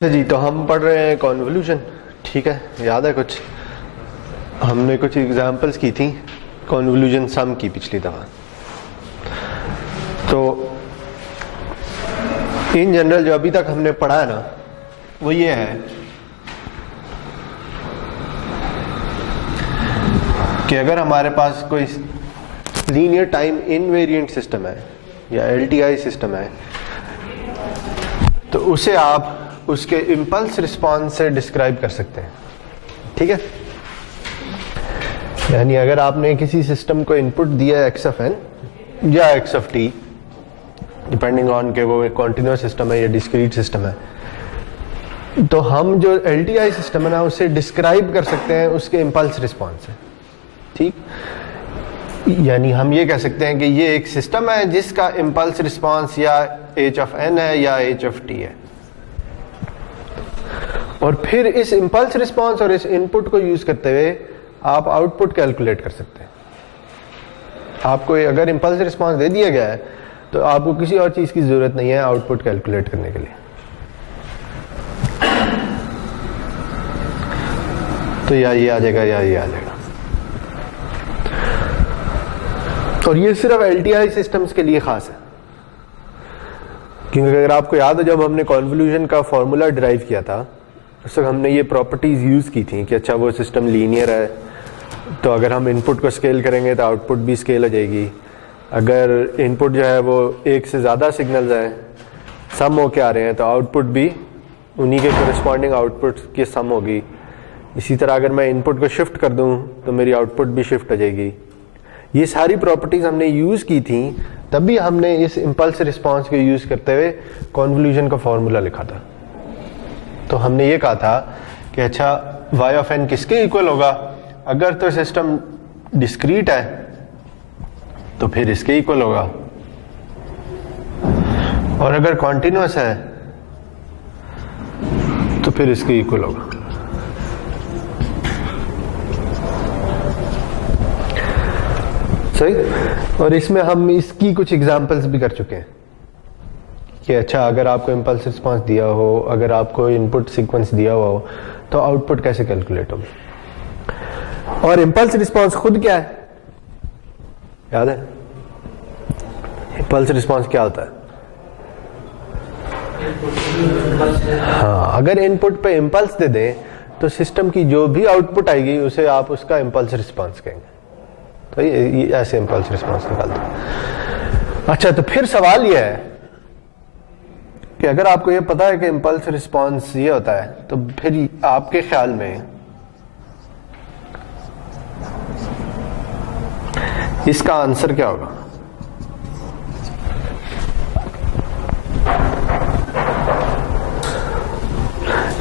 जी, तो हम पढ़ रहे हैं कॉन्वोल्यूशन। ठीक है, याद है कुछ हमने कुछ एग्जांपल्स की थी कॉन्वोल्यूशन सम की पिछली दफ़ा। तो इन जनरल जो अभी तक हमने पढ़ा है ना, वो ये है कि अगर हमारे पास कोई लीनियर टाइम इनवेरिएंट सिस्टम है या एलटीआई सिस्टम है, तो उसे आप उसके इम्पल्स रिस्पॉन्स से डिस्क्राइब कर सकते हैं। ठीक है, यानी अगर आपने किसी सिस्टम को इनपुट दिया है एक्स ऑफ एन या x of T, depending on के वो एक कॉन्टिन्यूअस सिस्टम है या डिस्क्रीट सिस्टम है, तो हम जो एलटीआई सिस्टम है ना, उसे डिस्क्राइब कर सकते हैं उसके इम्पल्स रिस्पॉन्स से। ठीक, यानी हम ये कह सकते हैं कि ये एक सिस्टम है जिसका इम्पल्स रिस्पॉन्स या एच ऑफ एन है या एच ऑफ टी है, और फिर इस इम्पल्स रिस्पॉन्स और इस इनपुट को यूज करते हुए आप आउटपुट कैलकुलेट कर सकते हैं। आपको अगर इम्पल्स रिस्पॉन्स दे दिया गया है तो आपको किसी और चीज की जरूरत नहीं है आउटपुट कैलकुलेट करने के लिए। तो या ये आ जाएगा या ये आ जाएगा। और ये सिर्फ एलटीआई सिस्टम्स के लिए खास है, क्योंकि अगर आपको याद हो जब हमने कॉन्वोल्यूशन का फॉर्मूला डिराइव किया था उस वक्त हमने ये प्रॉपर्टीज यूज की थी कि अच्छा वो सिस्टम लीनियर है, तो अगर हम इनपुट को स्केल करेंगे तो आउटपुट भी स्केल हो जाएगी। अगर इनपुट जो है वो एक से ज़्यादा सिग्नल्स हैं, सम होके आ रहे हैं, तो आउटपुट भी उन्हीं के कोरिस्पॉन्डिंग आउटपुट की सम होगी। इसी तरह अगर मैं इनपुट को शिफ्ट कर दूं तो मेरी आउटपुट भी शिफ्ट हो जाएगी। ये सारी प्रॉपर्टीज हमने यूज की थी, तभी हमने इस इम्पल्स रिस्पॉन्स को यूज करते हुए कॉन्वोल्यूशन का फॉर्मूला लिखा था। तो हमने ये कहा था कि अच्छा y ऑफ n किसके इक्वल होगा? अगर तो सिस्टम डिस्क्रीट है तो फिर इसके इक्वल होगा, और अगर कॉन्टिन्यूअस है तो फिर इसके इक्वल होगा। सही। और इसमें हम इसकी कुछ एग्जांपल्स भी कर चुके हैं कि अच्छा अगर आपको इम्पल्स रिस्पांस दिया हो, अगर आपको इनपुट सीक्वेंस दिया हुआ हो, तो आउटपुट कैसे कैलकुलेट होगी। और इम्पल्स रिस्पांस खुद क्या है, याद है? इम्पल्स रिस्पांस क्या होता है? हाँ, अगर इनपुट पे इम्पल्स दे दें तो सिस्टम की जो भी आउटपुट आएगी उसे आप उसका इम्पल्स रिस्पांस कहेंगे। तो ये ऐसे इम्पल्स रिस्पांस निकालते हैं। अच्छा, तो फिर सवाल यह है कि अगर आपको ये पता है कि इम्पल्स रिस्पांस ये होता है, तो फिर आपके ख्याल में इसका आंसर क्या होगा?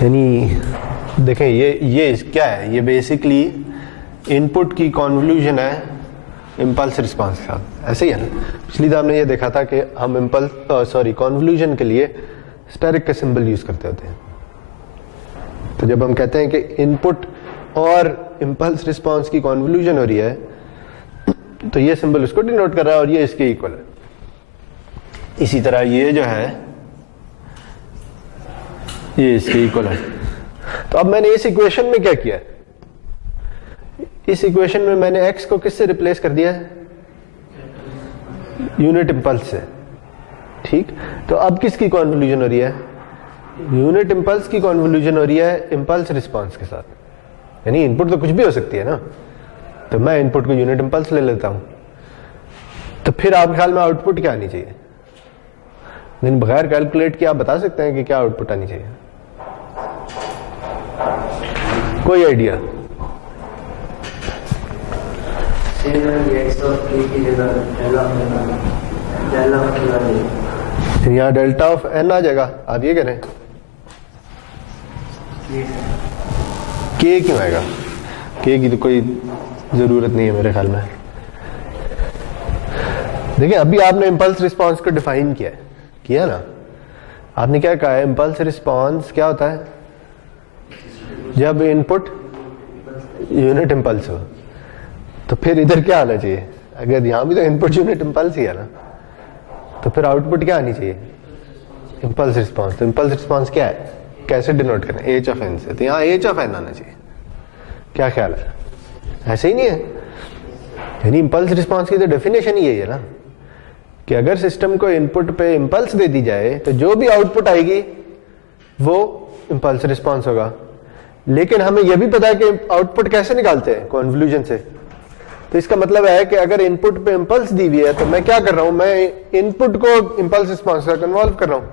यानी देखें, ये क्या है? ये बेसिकली इनपुट की कॉन्वोल्यूशन है इम्पल्स रिस्पांस के साथ। ऐसे ही है ना? पिछली दफा हमने ये देखा था कि हम कॉन्वोल्यूशन के लिए स्टेरिक का सिंबल यूज करते होते हैं। तो जब हम कहते हैं कि इनपुट और इम्पल्स रिस्पांस की कॉन्वोल्यूशन हो रही है, तो ये सिंबल उसको डिनोट कर रहा है और ये इसके इक्वल है। इसी तरह ये जो है ये इसके इक्वल है। तो अब मैंने इस इक्वेशन में क्या किया है? इस इक्वेशन में मैंने x को किससे रिप्लेस कर दिया है? यूनिट इम्पल्स से। ठीक, तो अब किसकी कॉन्वोल्यूशन हो रही है? यूनिट इम्पल्स की कॉन्वोल्यूशन हो रही है इम्पल्स रिस्पांस के साथ। यानी इनपुट तो कुछ भी हो सकती है ना, तो मैं इनपुट को यूनिट इम्पल्स ले लेता हूं, तो फिर आपके ख्याल में आउटपुट क्या आनी चाहिए? लेकिन बगैर कैलकुलेट किए आप बता सकते हैं कि क्या आउटपुट आनी चाहिए? कोई आइडिया? यहाँ डेल्टा ऑफ एन आ जाएगा। आप ये कह रहे हैं के क्यों आएगा? के की तो कोई जरूरत नहीं है मेरे ख्याल में। देखिए, अभी आपने इम्पल्स रिस्पांस को डिफाइन किया ना। आपने क्या कहा है? इम्पल्स रिस्पांस क्या होता है? जब इनपुट यूनिट इम्पल्स हो। तो फिर इधर क्या आना चाहिए? अगर यहां भी तो इनपुट यूनिट इम्पल्स ही है ना, तो फिर आउटपुट क्या आनी चाहिए? Impulse response. तो इम्पल्स रिस्पांस क्या है? कैसे डिनोट करें, एच ऑफ एन से, तो यहाँ एच ऑफ एन आना चाहिए। क्या ख्याल है? ऐसे ही नहीं है? यानी इंपल्स रिस्पॉन्स की तो डेफिनेशन ही यही है ना कि अगर सिस्टम को इनपुट पे इंपल्स दे दी जाए तो जो भी आउटपुट आएगी वो इंपल्स रिस्पॉन्स होगा। लेकिन हमें यह भी पता है कि आउटपुट कैसे निकालते हैं, कन्वोल्यूशन से। तो इसका मतलब है कि अगर इनपुट पे इंपल्स दी हुई है तो मैं क्या कर रहा हूं, मैं इनपुट को इंपल्स रिस्पॉन्स से कन्वॉल्व कर रहा हूं,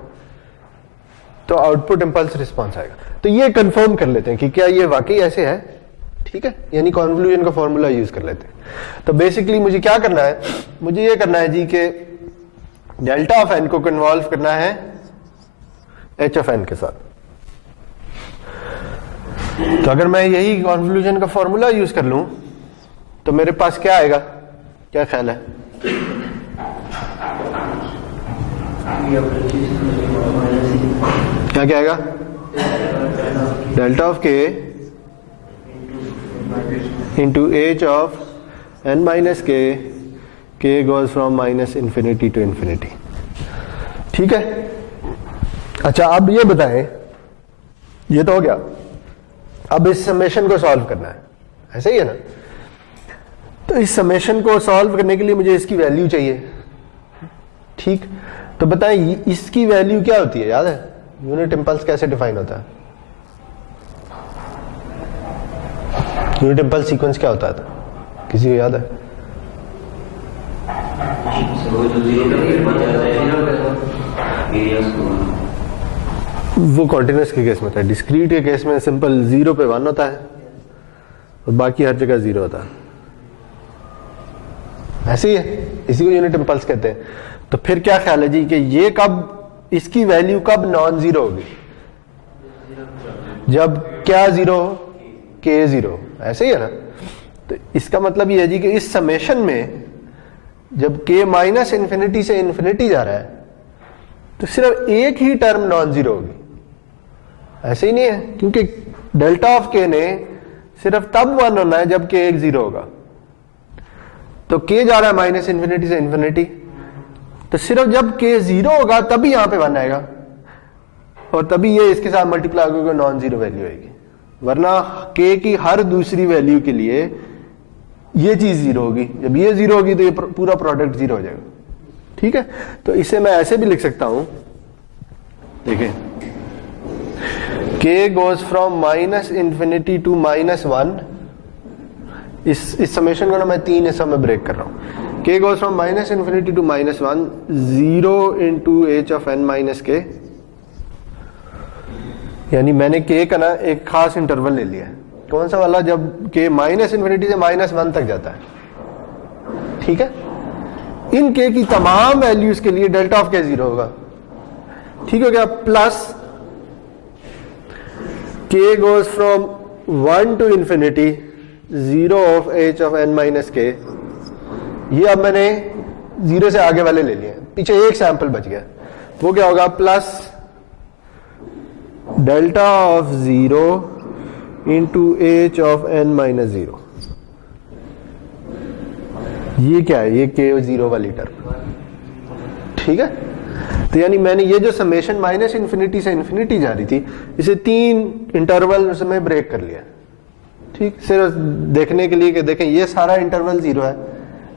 तो आउटपुट इंपल्स रिस्पॉन्स आएगा। तो ये कंफर्म कर लेते हैं कि क्या ये वाकई ऐसे है, ठीक है, यानी कन्वोल्यूशन का फॉर्मूला यूज कर लेते हैं। तो बेसिकली मुझे क्या करना है, मुझे ये करना है जी कि डेल्टा ऑफ एन को कन्वॉल्व करना है एच ऑफ एन के साथ। तो अगर मैं यही कन्वोल्यूशन का फॉर्मूला यूज कर लूं तो मेरे पास क्या आएगा, क्या ख्याल है? क्या क्या आएगा? Delta of K into H of N minus K goes from minus infinity to infinity. ठीक है, अच्छा अब ये बताएं, ये तो हो गया, अब इस समेशन को सॉल्व करना है, ऐसे ही है ना? तो इस समेशन को सॉल्व करने के लिए मुझे इसकी वैल्यू चाहिए, ठीक? तो बताएं इसकी वैल्यू क्या होती है, याद है? यूनिट इंपल्स कैसे डिफाइन होता है? यूनिट इंपल्स सीक्वेंस क्या होता है, किसी को याद है? वो कॉन्टिन्यूस के केस में होता है, डिस्क्रीट के केस में सिंपल 0 पे 1 होता है और बाकी हर जगह 0 होता है। ऐसे ही है, इसी को यूनिट इंपल्स कहते हैं। तो फिर क्या ख्याल है जी कि ये कब, इसकी वैल्यू कब नॉन जीरो होगी? जब क्या जीरो हो, के जीरो, ऐसे ही है ना? तो इसका मतलब ये है जी कि इस समेशन में जब के माइनस इंफिनिटी से इंफिनिटी जा रहा है तो सिर्फ एक ही टर्म नॉन जीरो होगी, ऐसे ही नहीं है? क्योंकि डेल्टा ऑफ के ने सिर्फ तब 1 होना है जब के एक 0 होगा। तो के जा रहा है माइनस इंफिनिटी से इंफिनिटी, तो सिर्फ जब के 0 होगा तभी यहां पे 1 आएगा और तभी ये इसके साथ मल्टीप्लाई होकर नॉन जीरो वैल्यू आएगी। वरना के की हर दूसरी वैल्यू के लिए ये चीज 0 होगी, जब ये 0 होगी तो ये पूरा प्रोडक्ट 0 हो जाएगा। ठीक है, तो इसे मैं ऐसे भी लिख सकता हूं, देखिए K goes from minus infinity to -1। इस समेशन को ना मैं 3 हिस्सों में ब्रेक कर रहा हूं। K goes from minus infinity to -1, 0 into H of N minus K, यानी मैंने के का ना एक खास इंटरवल ले लिया है। कौन सा वाला? जब के माइनस इंफिनिटी से -1 तक जाता है। ठीक है, इन के की तमाम वैल्यूज के लिए डेल्टा ऑफ के 0 होगा। ठीक हो गया, plus K goes from 1 to infinity 0 of H of N minus K. ये अब मैंने 0 से आगे वाले ले लिए, पीछे एक सैंपल बच गया, वो क्या होगा? Plus delta of 0 into H of N minus 0। ये क्या है? ये के 0 वाली टर्म। ठीक है, तो यानी मैंने ये जो समेशन माइनस इंफिनिटी से इंफिनिटी जा रही थी, इसे 3 इंटरवल में ब्रेक कर लिया। ठीक, सिर्फ देखने के लिए कि देखें ये सारा इंटरवल 0 है,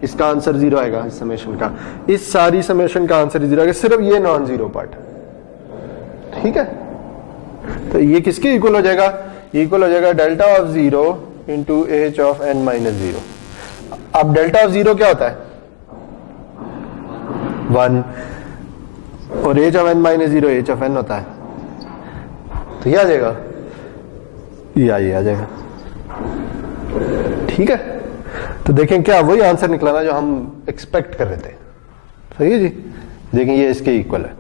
इसका आंसर 0 आएगा इस समेशन का, इस सारी समेशन का आंसर 0 आएगा, सिर्फ ये नॉन जीरो पार्ट। ठीक है, तो ये किसके इक्वल हो जाएगा? इक्वल हो जाएगा delta of 0 into H of N minus 0। अब डेल्टा ऑफ 0 क्या होता है? 1, और H of N minus 0 H of N होता है। तो ये आ जाएगा, ये आ जाएगा। ठीक है, तो देखें क्या वही आंसर निकला ना जो हम एक्सपेक्ट कर रहे थे। सही है जी, देखें ये इसके इक्वल है।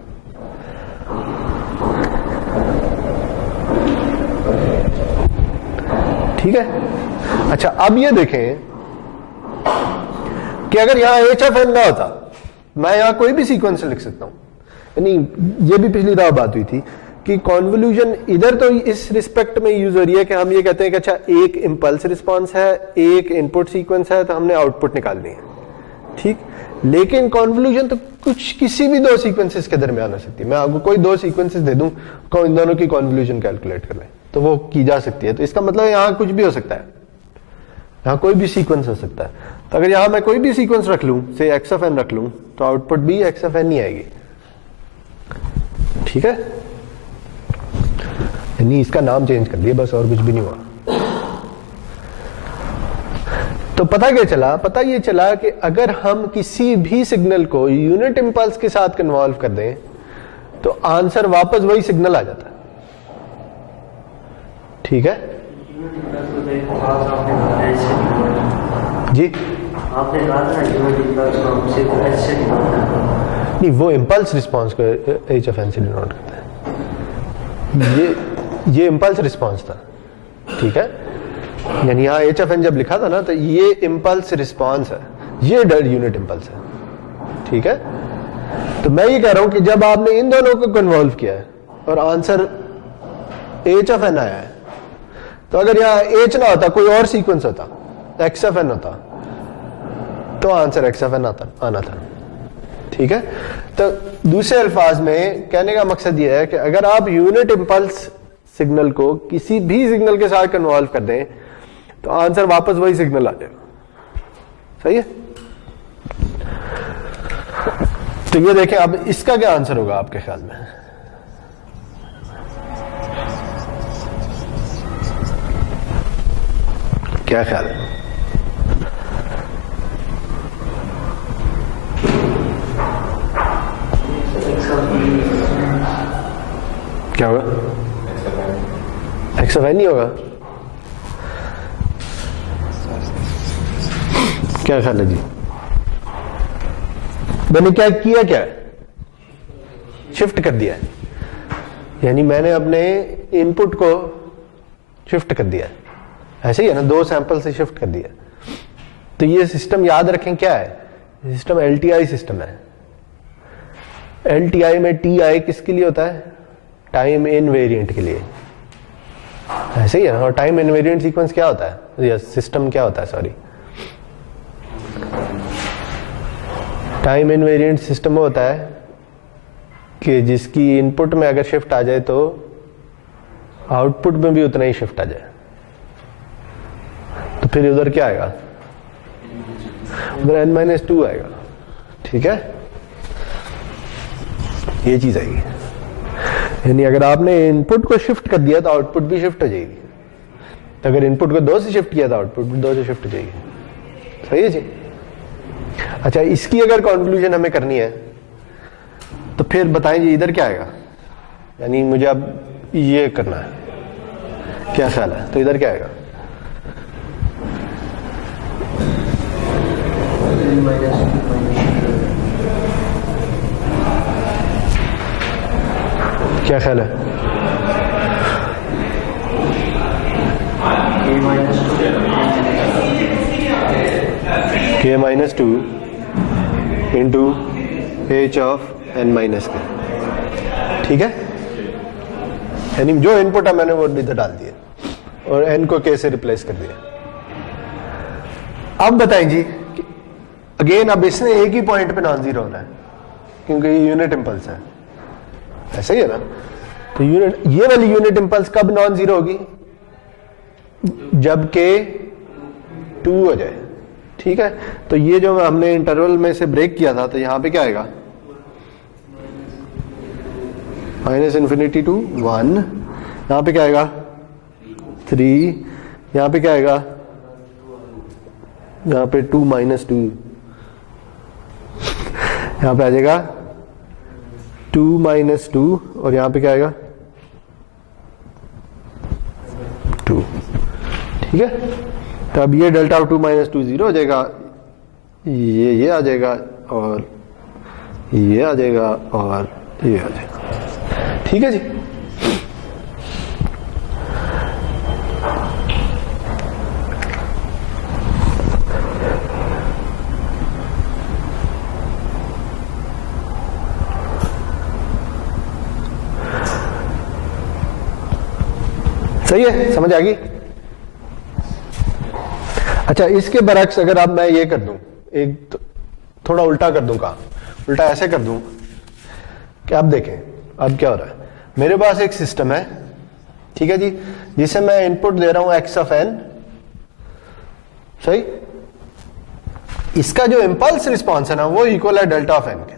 ठीक है, अच्छा अब ये देखें कि अगर यहां एच ऑफ एन ना होता, मैं यहां कोई भी सीक्वेंस लिख सकता हूं। यानी ये भी पिछली दफा बात हुई थी कि कॉन्वोल्यूशन इधर तो इस रिस्पेक्ट में यूज हो रही है कि हम ये कहते हैं कि अच्छा एक इंपल्स रिस्पांस है, एक इनपुट सीक्वेंस है, तो हमने आउटपुट निकालनी है। ठीक, लेकिन कॉन्वोल्यूशन तो कुछ किसी भी दो सीक्वेंसेस के दरमियान हो सकती है। मैं आपको कोई दो सीक्वेंसेस दे दूं, इन दोनों की कॉन्वोल्यूशन कैलकुलेट कर लें, तो वो की जा सकती है। तो इसका मतलब यहां कुछ भी हो सकता है, यहां कोई भी सीक्वेंस हो सकता है। तो अगर यहां मैं कोई भी सीक्वेंस रख लूं, से एक्स ऑफ एन रख लूं, तो आउटपुट भी एक्स ऑफ एन ही आएगी। ठीक है, यानी इसका नाम चेंज कर दिया बस, और कुछ भी नहीं हुआ। तो पता क्या चला? पता ये चला कि अगर हम किसी भी सिग्नल को यूनिट इंपल्स के साथ कन्वॉल्व कर दें तो आंसर वापस वही सिग्नल आ जाता है। ठीक है जी, आपने कहा था यूनिट इंपल्स को हम सिर्फ एच से डिनोट करते हैं। नहीं, वो इंपल्स रिस्पॉन्स को एच ऑफ एन से डिनोट करता है। ये इंपल्स रिस्पॉन्स था। ठीक है, यानी यहां एच ऑफ एन जब लिखा था ना, तो ये इंपल्स रिस्पॉन्स है, ये यूनिट इंपल्स है। ठीक है, तो मैं ये कह रहा हूं कि जब आपने इन दोनों को कन्वॉल्व किया है और आंसर एच ऑफ एन आया है, तो अगर यहां एच ना होता, कोई और सीक्वेंस होता, एक्स ऑफ एन होता, तो आंसर एक्स ऑफ एन आना था। ठीक है, तो दूसरे अल्फाज में कहने का मकसद यह है कि अगर आप यूनिट इंपल्स सिग्नल को किसी भी सिग्नल के साथ कन्वॉल्व कर दें तो आंसर वापस वही सिग्नल आ जाएगा। सही है, तो ये देखें अब इसका क्या आंसर होगा आपके ख्याल में? क्या ख्याल है? क्या होगा? एक्स ऑफ एन नहीं होगा? क्या ख्याल है जी? मैंने क्या किया, क्या शिफ्ट कर दिया है, यानी मैंने अपने इनपुट को शिफ्ट कर दिया है। ऐसे ही है ना, दो सैंपल से शिफ्ट कर दिया। तो ये सिस्टम याद रखें क्या है, सिस्टम एलटीआई सिस्टम है। एलटीआई में टी आई किसके लिए होता है? टाइम इनवेरिएंट के लिए। ऐसे ही है ना, और टाइम इनवेरिएंट सीक्वेंस क्या होता है, या सिस्टम क्या होता है, सॉरी, टाइम इनवेरिएंट सिस्टम होता है कि जिसकी इनपुट में अगर शिफ्ट आ जाए तो आउटपुट में भी उतना ही शिफ्ट आ जाए। तो फिर उधर क्या आएगा? उधर n-2 आएगा। ठीक है, ये चीज आएगी। यानी अगर आपने इनपुट को शिफ्ट कर दिया तो आउटपुट भी शिफ्ट हो जाएगी। तो अगर इनपुट को 2 से शिफ्ट किया तो आउटपुट भी 2 से शिफ्ट हो जाएगी। सही है जी? अच्छा, इसकी अगर कॉन्क्लूजन हमें करनी है तो फिर बताएं जी, इधर क्या आएगा? यानी मुझे अब ये करना है, क्या ख्याल है? तो इधर क्या आएगा? क्या ख्याल है? k-2 into H of n minus के। ठीक है, यानी जो इनपुट है मैंने वो इधर डाल दिया और n को k से रिप्लेस कर दिया। अब बताएं जी, अगेन अब इसने एक ही पॉइंट पे नॉन जीरो होना है क्योंकि ये यूनिट इंपल्स है। ऐसा ही है ना? तो यूनिट, ये वाली यूनिट इंपल्स कब नॉन जीरो होगी? जब के 2 हो जाए। ठीक है, तो ये जो हमने इंटरवल में से ब्रेक किया था, तो यहां पे क्या आएगा? -∞ to 1, यहां पे क्या आएगा? 3, यहां पे क्या आएगा? यहां पे 2 - 2, यहां पे आ जाएगा 2 - 2, और यहां पे क्या आएगा? 2। ठीक है, तो अब ये डेल्टा ऑफ 2 - 2 0 हो जाएगा, ये आ जाएगा, और ये आ जाएगा, और ये आ जाएगा। ठीक है जी? सही है, समझ आ गई? अच्छा, इसके बरक्स अगर अब मैं ये कर दूं, एक थोड़ा उल्टा कर दूं काम, उल्टा ऐसे कर दूं कि अब देखें अब क्या हो रहा है। मेरे पास एक सिस्टम है, ठीक है जी, जिसे मैं इनपुट दे रहा हूं एक्स ऑफ एन, सही। इसका जो इंपल्स रिस्पॉन्स है ना वो इक्वल है डेल्टा ऑफ एन के।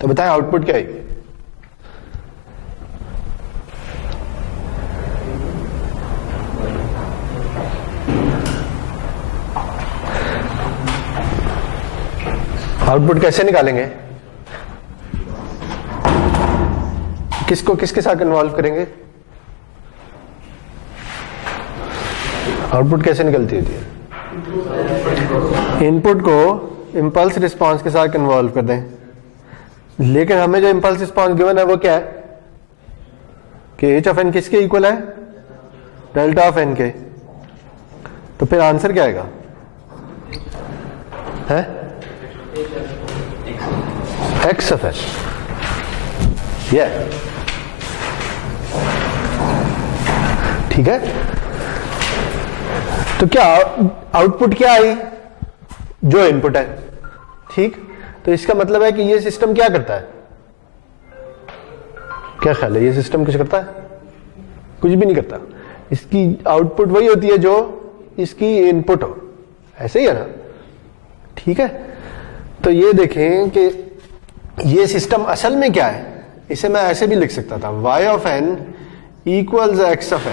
तो बताएं आउटपुट क्या है? आउटपुट कैसे निकालेंगे? किसको किसके साथ इन्वॉल्व करेंगे? आउटपुट कैसे निकलती होती है? इनपुट को इंपल्स रिस्पांस के साथ इन्वॉल्व कर दें, लेकिन हमें जो इंपल्स रिस्पांस गिवन है वो क्या है कि एच ऑफ एन किसके इक्वल है? डेल्टा ऑफ एन के। तो फिर आंसर क्या आएगा? है एक्स ऑफ एन। ये ठीक है। तो क्या आउटपुट क्या आई? जो इनपुट है, ठीक। तो इसका मतलब है कि ये सिस्टम क्या करता है? क्या ख्याल है, ये सिस्टम कुछ करता है? कुछ भी नहीं करता। इसकी आउटपुट वही होती है जो इसकी इनपुट हो, ऐसे ही है ना, ठीक है। तो ये देखें कि ये सिस्टम असल में क्या है, इसे मैं ऐसे भी लिख सकता था, y of n equals x of n।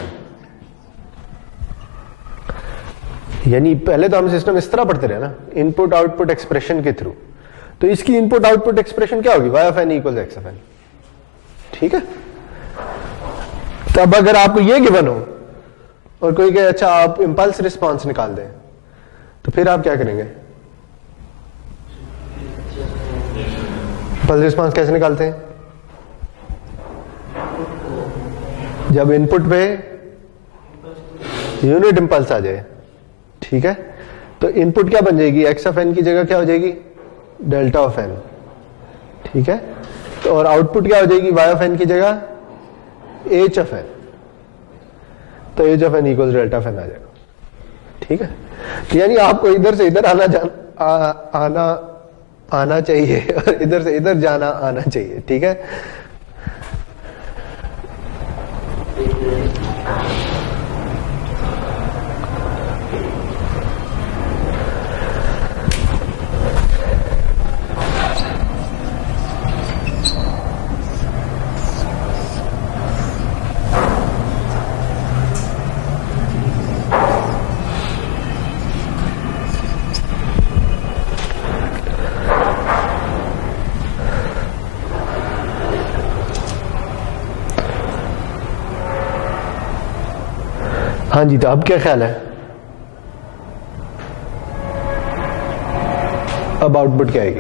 यानी पहले तो हम सिस्टम इस तरह पढ़ते रहे ना, इनपुट आउटपुट एक्सप्रेशन के थ्रू। तो इसकी इनपुट आउटपुट एक्सप्रेशन क्या होगी? y of n equals x of n, ठीक है। तो अब अगर आपको ये गिवन हो और कोई कहे अच्छा आप इंपल्स रिस्पॉन्स निकाल दें, तो फिर आप क्या करेंगे? इंपल्स रिस्पॉन्स कैसे निकालते हैं? जब इनपुट पे यूनिट इंपल्स आ जाए, ठीक है। तो इनपुट क्या बन जाएगी? एक्स ऑफ एन की जगह क्या हो जाएगी? डेल्टा ऑफ एन, ठीक है। तो और आउटपुट क्या हो जाएगी? वाई ऑफ एन की जगह एच ऑफ एन। तो H of N equal delta of N आ जाएगा, ठीक है। तो यानी आपको इधर से इधर आना चाहिए और इधर से इधर जाना आना चाहिए, ठीक है। हाँ जी, तो अब क्या ख्याल है? अब आउटपुट क्या आएगी?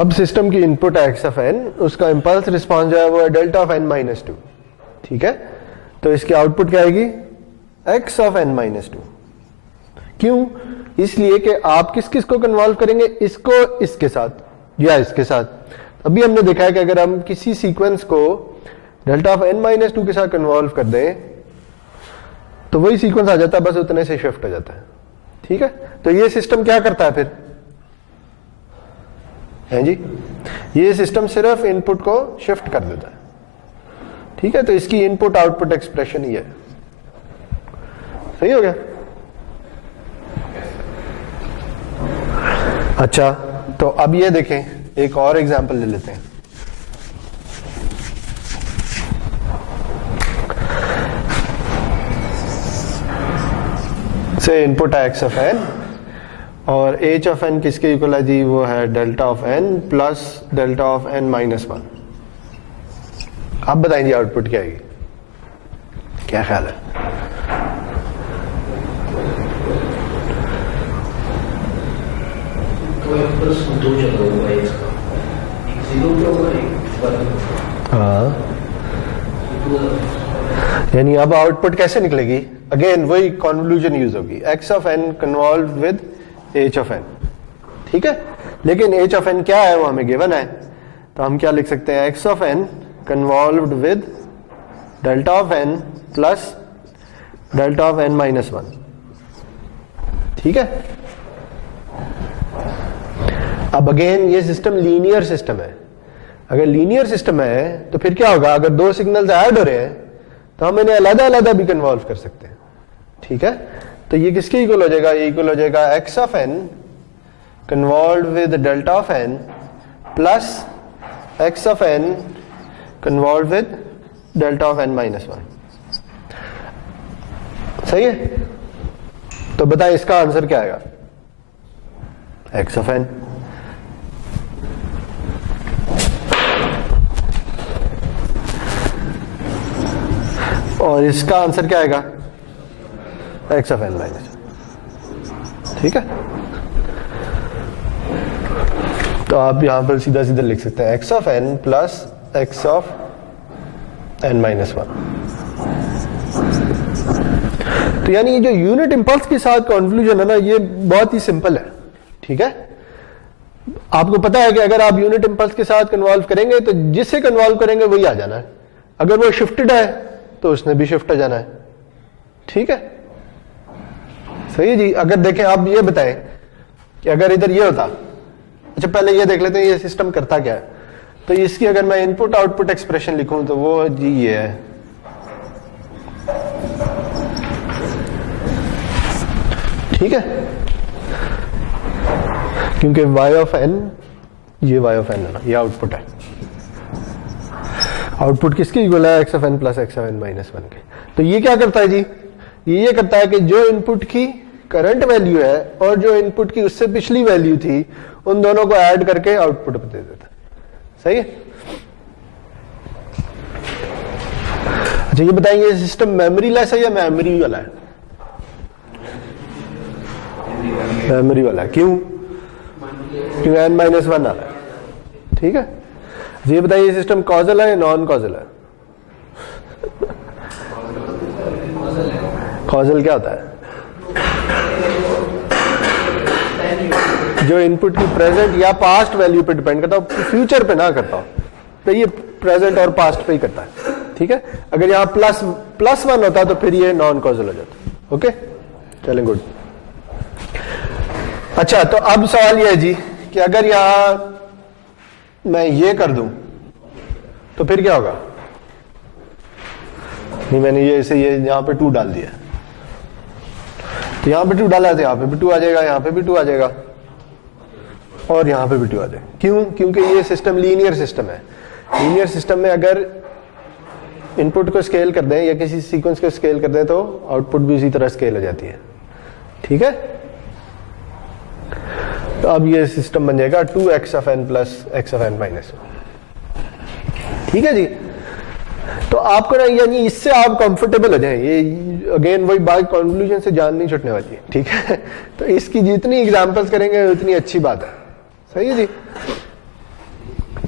अब सिस्टम की इनपुट है एक्स ऑफ एन, उसका इंपल्स रिस्पॉन्स जो है वो है delta of N minus two, ठीक है। तो इसकी आउटपुट क्या आएगी? X of N minus two. क्यों? इसलिए कि आप किस किस को कन्वॉल्व करेंगे? इसको इसके साथ या इसके साथ। अभी हमने देखा है कि अगर हम किसी सीक्वेंस को delta of N minus two के साथ कन्वॉल्व कर दें तो वही सीक्वेंस आ जाता है, बस उतने से शिफ्ट हो जाता है, ठीक है। तो ये सिस्टम क्या करता है फिर? हैं जी, ये सिस्टम सिर्फ इनपुट को शिफ्ट कर देता है, ठीक है। तो इसकी इनपुट आउटपुट एक्सप्रेशन ही है, सही हो गया। अच्छा, तो अब ये देखें, एक और एग्जांपल ले लेते हैं। से इनपुट है एक्स ऑफ एन और एच ऑफ एन किसके इक्वल है जी? वो है delta of N plus delta of N minus one. आप बताएंगे आउटपुट क्या आएगी? क्या ख्याल है? हाँ, यानी अब आउटपुट कैसे निकलेगी? अगेन वही कॉन्वोल्यूशन यूज होगी, x of n convolve with h of n, ठीक है। लेकिन एच ऑफ एन क्या है वो हमें गिवन है, तो हम क्या लिख सकते हैं? X of N convolved with delta of N plus delta of N minus one, ठीक है। अब अगेन ये सिस्टम लीनियर सिस्टम है। अगर लीनियर सिस्टम है तो फिर क्या होगा, अगर दो सिग्नल्स ऐड हो रहे हैं तो हम इन्हें अलग अलग भी कन्वॉल्व कर सकते हैं। ठीक है, तो ये किसके इक्वल हो जाएगा, ये इक्वल हो जाएगा x of n convolve with delta of n plus x of n convolve with delta of n minus 1। सही है, तो बताएं इसका आंसर क्या आएगा, x ऑफ n। और इसका आंसर क्या आएगा, x ऑफ n माइनस। ठीक है, तो आप यहां पर सीधा सीधा लिख सकते हैं x of n plus x of n minus 1। तो यानी ये जो यूनिट इंपल्स के साथ कॉन्वोल्यूशन है ना, ये बहुत ही सिंपल है। ठीक है, आपको पता है कि अगर आप यूनिट इंपल्स के साथ कन्वॉल्व करेंगे तो जिससे कन्वॉल्व करेंगे वही आ जाना है। अगर वो शिफ्टेड है तो उसने भी शिफ्ट हो जाना है। ठीक है, सही है जी। अगर देखें आप ये बताएं कि अगर इधर ये होता, अच्छा पहले ये देख लेते हैं ये सिस्टम करता क्या है। तो इसकी अगर मैं इनपुट आउटपुट एक्सप्रेशन लिखूं तो वो जी ये है, ठीक है, क्योंकि y ऑफ n, ये y ऑफ n है ना, ये आउटपुट है। आउटपुट किसके इक्वल है, x of n plus x of n minus 1 के। तो ये क्या करता है जी, ये करता है कि जो इनपुट की करंट वैल्यू है और जो इनपुट की उससे पिछली वैल्यू थी उन दोनों को ऐड करके आउटपुट दे देता है। सही है, अच्छा ये बताएंगे ये सिस्टम मेमोरी लेस है या मेमोरी वाला है, मेमोरी वाला है। क्यों, क्योंकि n माइनस 1 आ रहा है। ठीक है, ये बताइए ये सिस्टम कॉजल है या नॉन कॉजल है। कॉजल क्या होता है, जो इनपुट की प्रेजेंट या पास्ट वैल्यू पे डिपेंड करता हो, फ्यूचर पे ना करता हो। तो ये प्रेजेंट और पास्ट पे ही करता है। ठीक है, अगर यहां प्लस 1 होता तो फिर ये नॉन कॉजल हो जाता। ओके, चलें, गुड। अच्छा, तो अब सवाल यह है जी कि अगर यहां मैं ये कर दूं तो फिर क्या होगा। नहीं, मैंने ये इसे ये यहां पे 2 डाल दिया, तो यहां पे 2 डाला तो यहां पे भी 2 आ जाएगा, यहां पे भी 2 आ जाएगा और यहां पे भी 2 आ जाएगा। क्यों, क्योंकि ये सिस्टम लीनियर सिस्टम है। लीनियर सिस्टम में अगर इनपुट को स्केल कर दें या किसी सीक्वेंस को स्केल कर दें तो आउटपुट भी उसी तरह स्केल हो जाती है। ठीक है, तो अब ये सिस्टम बन जाएगा 2x of n plus x of n minus 1। ठीक है जी, तो आपको ना यानी इससे आप कंफर्टेबल हो जाएं। ये अगेन वही बात, कॉन्क्लूजन से जान नहीं छूटने वाली है। ठीक है, तो इसकी जितनी एग्जांपल्स करेंगे उतनी अच्छी बात है। सही है जी,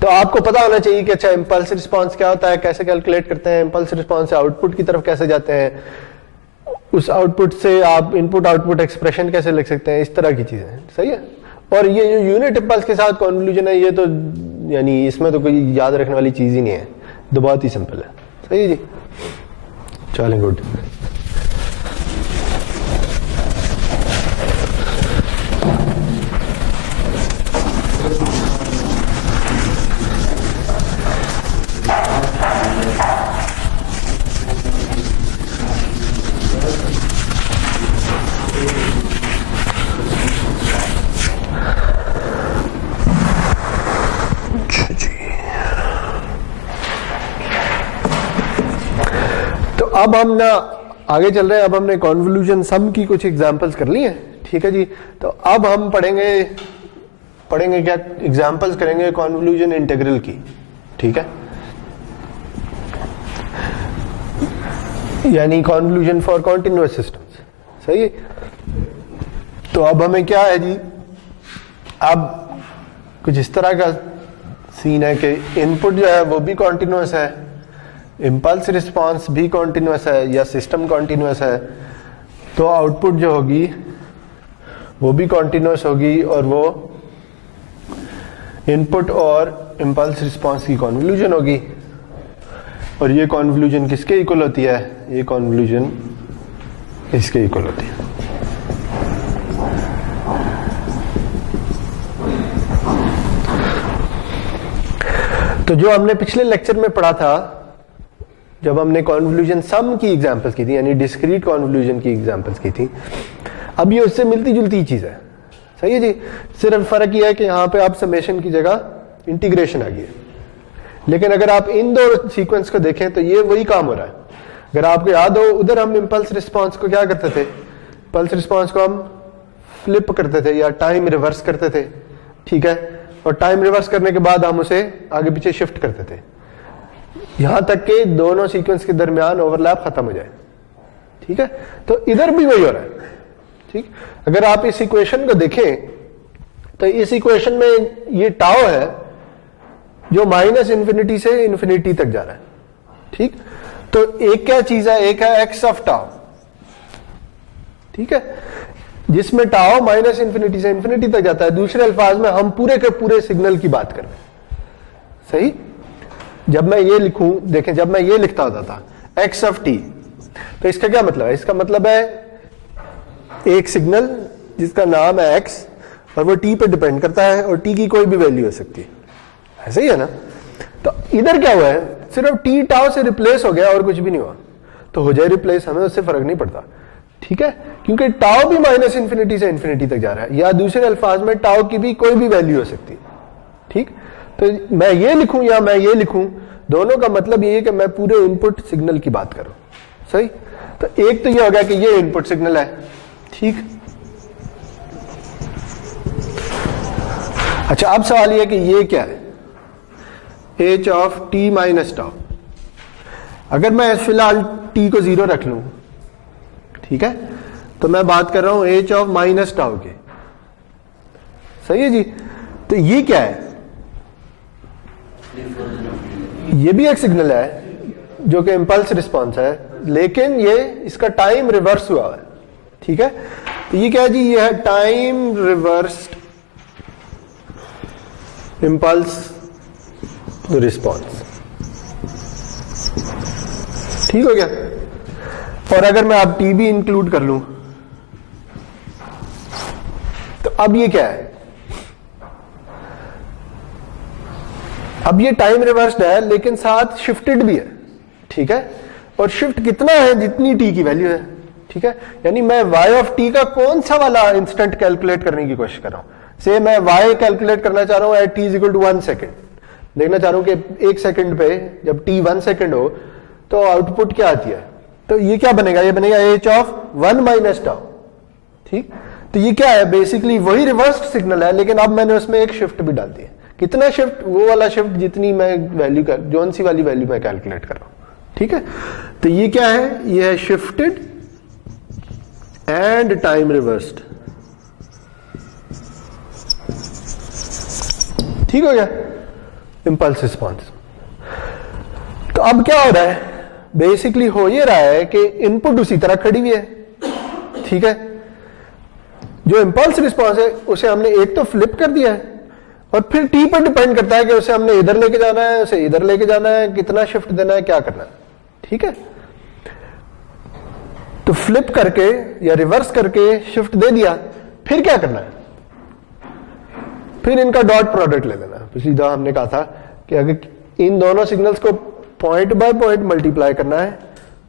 तो आपको पता होना चाहिए कि अच्छा इंपल्स रिस्पांस क्या होता है, कैसे कैलकुलेट करते हैं, इंपल्स रिस्पांस से आउटपुट की तरफ कैसे जाते हैं, उस आउटपुट से आप इनपुट आउटपुट एक्सप्रेशन कैसे लिख सकते हैं, इस तरह की चीजें। सही है, और ये जो यूनिट इंपल्स के साथ कॉन्वोल्यूशन है, ये तो यानी इसमें तो कोई याद रखने वाली चीज ही नहीं है, तो बहुत ही सिंपल है। सही है जी, चलें, गुड। अब हम ना आगे चल रहे हैं। अब हमने कॉन्वोल्यूशन सम की कुछ एग्जांपल्स कर ली हैं। ठीक है जी, तो अब हम पढ़ेंगे क्या, एग्जांपल्स करेंगे कॉन्वोल्यूशन इंटीग्रल की। ठीक है, यानी कॉन्वोल्यूशन फॉर कॉन्टिन्यूअस सिस्टम्स। सही है, तो अब हमें क्या है जी, अब कुछ इस तरह का सीन है कि इनपुट जो है वो भी कॉन्टिन्यूअस है, इंपल्स रिस्पांस भी कॉन्टिन्यूअस है या सिस्टम कॉन्टिन्यूअस है, तो आउटपुट जो होगी वो भी कॉन्टिन्यूअस होगी और वो इनपुट और इंपल्स रिस्पांस की कॉन्वोल्यूशन होगी। और ये कॉन्वोल्यूशन किसके इक्वल होती है, ये कॉन्वोल्यूशन इसके इक्वल होती है। तो जो हमने पिछले लेक्चर में पढ़ा था, जब हमने कॉन्वोल्यूशन सम की एग्जांपल्स की थी, यानी डिस्क्रीट कॉन्वोल्यूशन की एग्जांपल्स की थी, अब ये उससे मिलती जुलती चीज है। सही है जी, सिर्फ फर्क ये है कि यहां पे आप समेशन की जगह इंटीग्रेशन आ गई है। लेकिन अगर आप इन दो सीक्वेंस को देखें तो ये वही काम हो रहा है। अगर आपको याद हो, उधर हम इंपल्स रिस्पांस को क्या करते थे, इंपल्स रिस्पांस को हम फ्लिप करते थे या टाइम रिवर्स करते थे, ठीक है, और टाइम रिवर्स करने के बाद हम उसे आगे पीछे शिफ्ट करते थे, यहां तक कि दोनों सीक्वेंस के दरमियान ओवरलैप खत्म हो जाए। ठीक है, तो इधर भी वही हो रहा है। ठीक, अगर आप इस इक्वेशन को देखें तो इस इक्वेशन में ये टाउ है जो माइनस इंफिनिटी से इंफिनिटी तक जा रहा है। ठीक, तो एक क्या चीज है, एक है एक्स ऑफ टाउ, ठीक है, जिसमें टाउ माइनस इंफिनिटी से इंफिनिटी तक जाता है। दूसरे अल्फाज में हम पूरे के पूरे सिग्नल की बात कर रहे हैं। सही, जब मैं ये लिखूं, देखें, जब मैं ये लिखता होता था एक्स ऑफ टी, तो इसका क्या मतलब है, इसका मतलब है एक सिग्नल जिसका नाम है एक्स और वो टी पे डिपेंड करता है और टी की कोई भी वैल्यू हो सकती है, ऐसे ही है ना। तो इधर क्या हुआ है, सिर्फ टी टाउ से रिप्लेस हो गया और कुछ भी नहीं हुआ। तो हो जाए रिप्लेस, हमें उससे फर्क नहीं पड़ता, ठीक है, क्योंकि टाउ भी माइनस इंफिनिटी से इंफिनिटी तक जा रहा है, या दूसरे अल्फाज में टाउ की भी कोई भी वैल्यू हो सकती है। ठीक, तो मैं ये लिखूं या मैं ये लिखूं, दोनों का मतलब ये है कि मैं पूरे इनपुट सिग्नल की बात करूं। सही, तो एक तो ये हो गया कि ये इनपुट सिग्नल है। ठीक, अच्छा, अब सवाल ये है कि ये क्या है, h of t minus tau. अगर मैं फिलहाल t को 0 रख लूं, ठीक है, तो मैं बात कर रहा हूं h ऑफ माइनस टाउ के। सही है जी, तो ये क्या है, ये भी एक सिग्नल है जो कि इंपल्स रिस्पांस है, लेकिन ये इसका टाइम रिवर्स हुआ है। ठीक है, तो ये क्या है जी, ये है टाइम रिवर्स्ड इंपल्स रिस्पांस। ठीक हो गया, और अगर मैं अब टी भी इंक्लूड कर लूं तो अब ये क्या है, अब ये टाइम रिवर्स्ड है लेकिन साथ शिफ्टेड भी है। ठीक है, और शिफ्ट कितना है, जितनी टी की वैल्यू है। ठीक है, यानी मैं y ऑफ t का कौन सा वाला इंस्टेंट कैलकुलेट करने की कोशिश कर रहा हूं। से मैं y कैलकुलेट करना चाह रहा हूं at t is equal to 1 second, देखना चाह रहा हूं कि 1 सेकेंड पे जब t 1 सेकेंड हो तो आउटपुट क्या आती है। तो ये क्या बनेगा, ये बनेगा h ऑफ 1 माइनस टाउ। ठीक, तो ये क्या है, बेसिकली वही रिवर्स्ड सिग्नल है, लेकिन अब मैंने उसमें एक शिफ्ट भी डाल दी है। कितना शिफ्ट, वो वाला शिफ्ट जितनी मैं वैल्यू का जोन सी वाली वैल्यू मैं कैलकुलेट कर रहा हूं। ठीक है, तो ये क्या है, ये है शिफ्टेड एंड टाइम रिवर्स्ड। ठीक हो गया, इंपल्स रिस्पांस। तो अब क्या हो रहा है, बेसिकली हो ये रहा है कि इनपुट उसी तरह खड़ी हुई है। ठीक है, जो इंपल्स रिस्पांस है उसे हमने एक तो फ्लिप कर दिया है, और फिर टी पर डिपेंड करता है कि उसे हमने इधर लेके जाना है, उसे इधर लेके जाना है, कितना शिफ्ट देना है, क्या करना है। ठीक है, तो फ्लिप करके या रिवर्स करके शिफ्ट दे दिया, फिर क्या करना है, फिर इनका डॉट प्रोडक्ट ले लेना। पिछली दफा हमने कहा था कि अगर इन दोनों सिग्नल्स को पॉइंट बाय पॉइंट मल्टीप्लाई करना है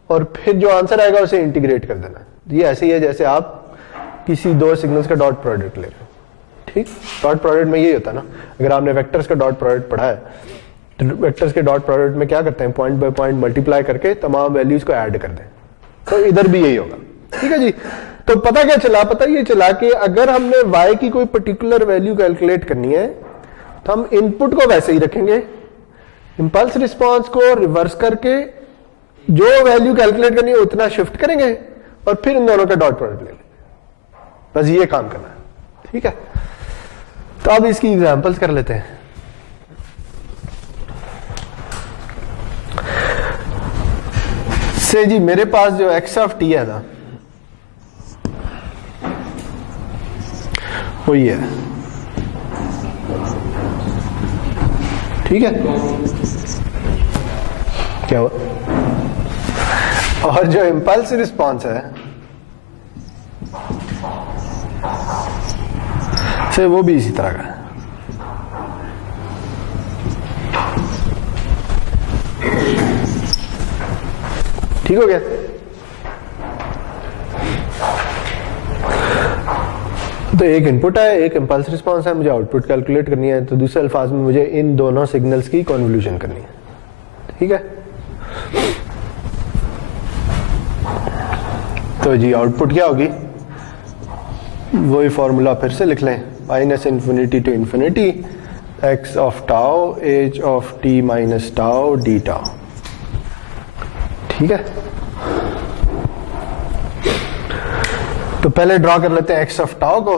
और फिर जो आंसर आएगा उसे इंटीग्रेट कर देना है। ये ऐसे ही है जैसे आप किसी दो सिग्नल्स का डॉट प्रोडक्ट ले रहे हो। ठीक, डॉट प्रोडक्ट में यही होता है ना, अगर आपने वेक्टर्स का डॉट प्रोडक्ट पढ़ा है तो वेक्टर्स के डॉट प्रोडक्ट में क्या करते हैं, पॉइंट बाय पॉइंट मल्टीप्लाई करके तमाम वैल्यूज को ऐड कर दें। तो इधर भी यही होगा। ठीक है जी, तो पता क्या चला, पता ये चला कि अगर हमने y की कोई पर्टिकुलर वैल्यू कैलकुलेट करनी है तो हम इनपुट को वैसे ही रखेंगे, इंपल्स रिस्पांस को रिवर्स करके जो वैल्यू कैलकुलेट करनी है उतना शिफ्ट करेंगे और फिर इन दोनों का डॉट प्रोडक्ट ले लेंगे। बस ये काम करना है। ठीक है, तो अब इसकी एग्जांपल्स कर लेते हैं। से जी मेरे पास जो x ऑफ t है ना, वो ये है। ठीक है, क्या हुआ, और जो इंपल्स रिस्पांस है से वो भी इसी तरह का है। ठीक हो गया। तो एक इनपुट है, एक इंपल्स रिस्पॉन्स है, मुझे आउटपुट कैलकुलेट करनी है, तो दूसरे अल्फाज में मुझे इन दोनों सिग्नल्स की कॉन्वोल्यूशन करनी है। ठीक है, तो जी आउटपुट क्या होगी, वही फॉर्मूला फिर से लिख लें, minus infinity to infinity x of tau h of T minus tau D tau. ठीक है, तो पहले ड्रॉ कर लेते हैं एक्स ऑफ टाउ को।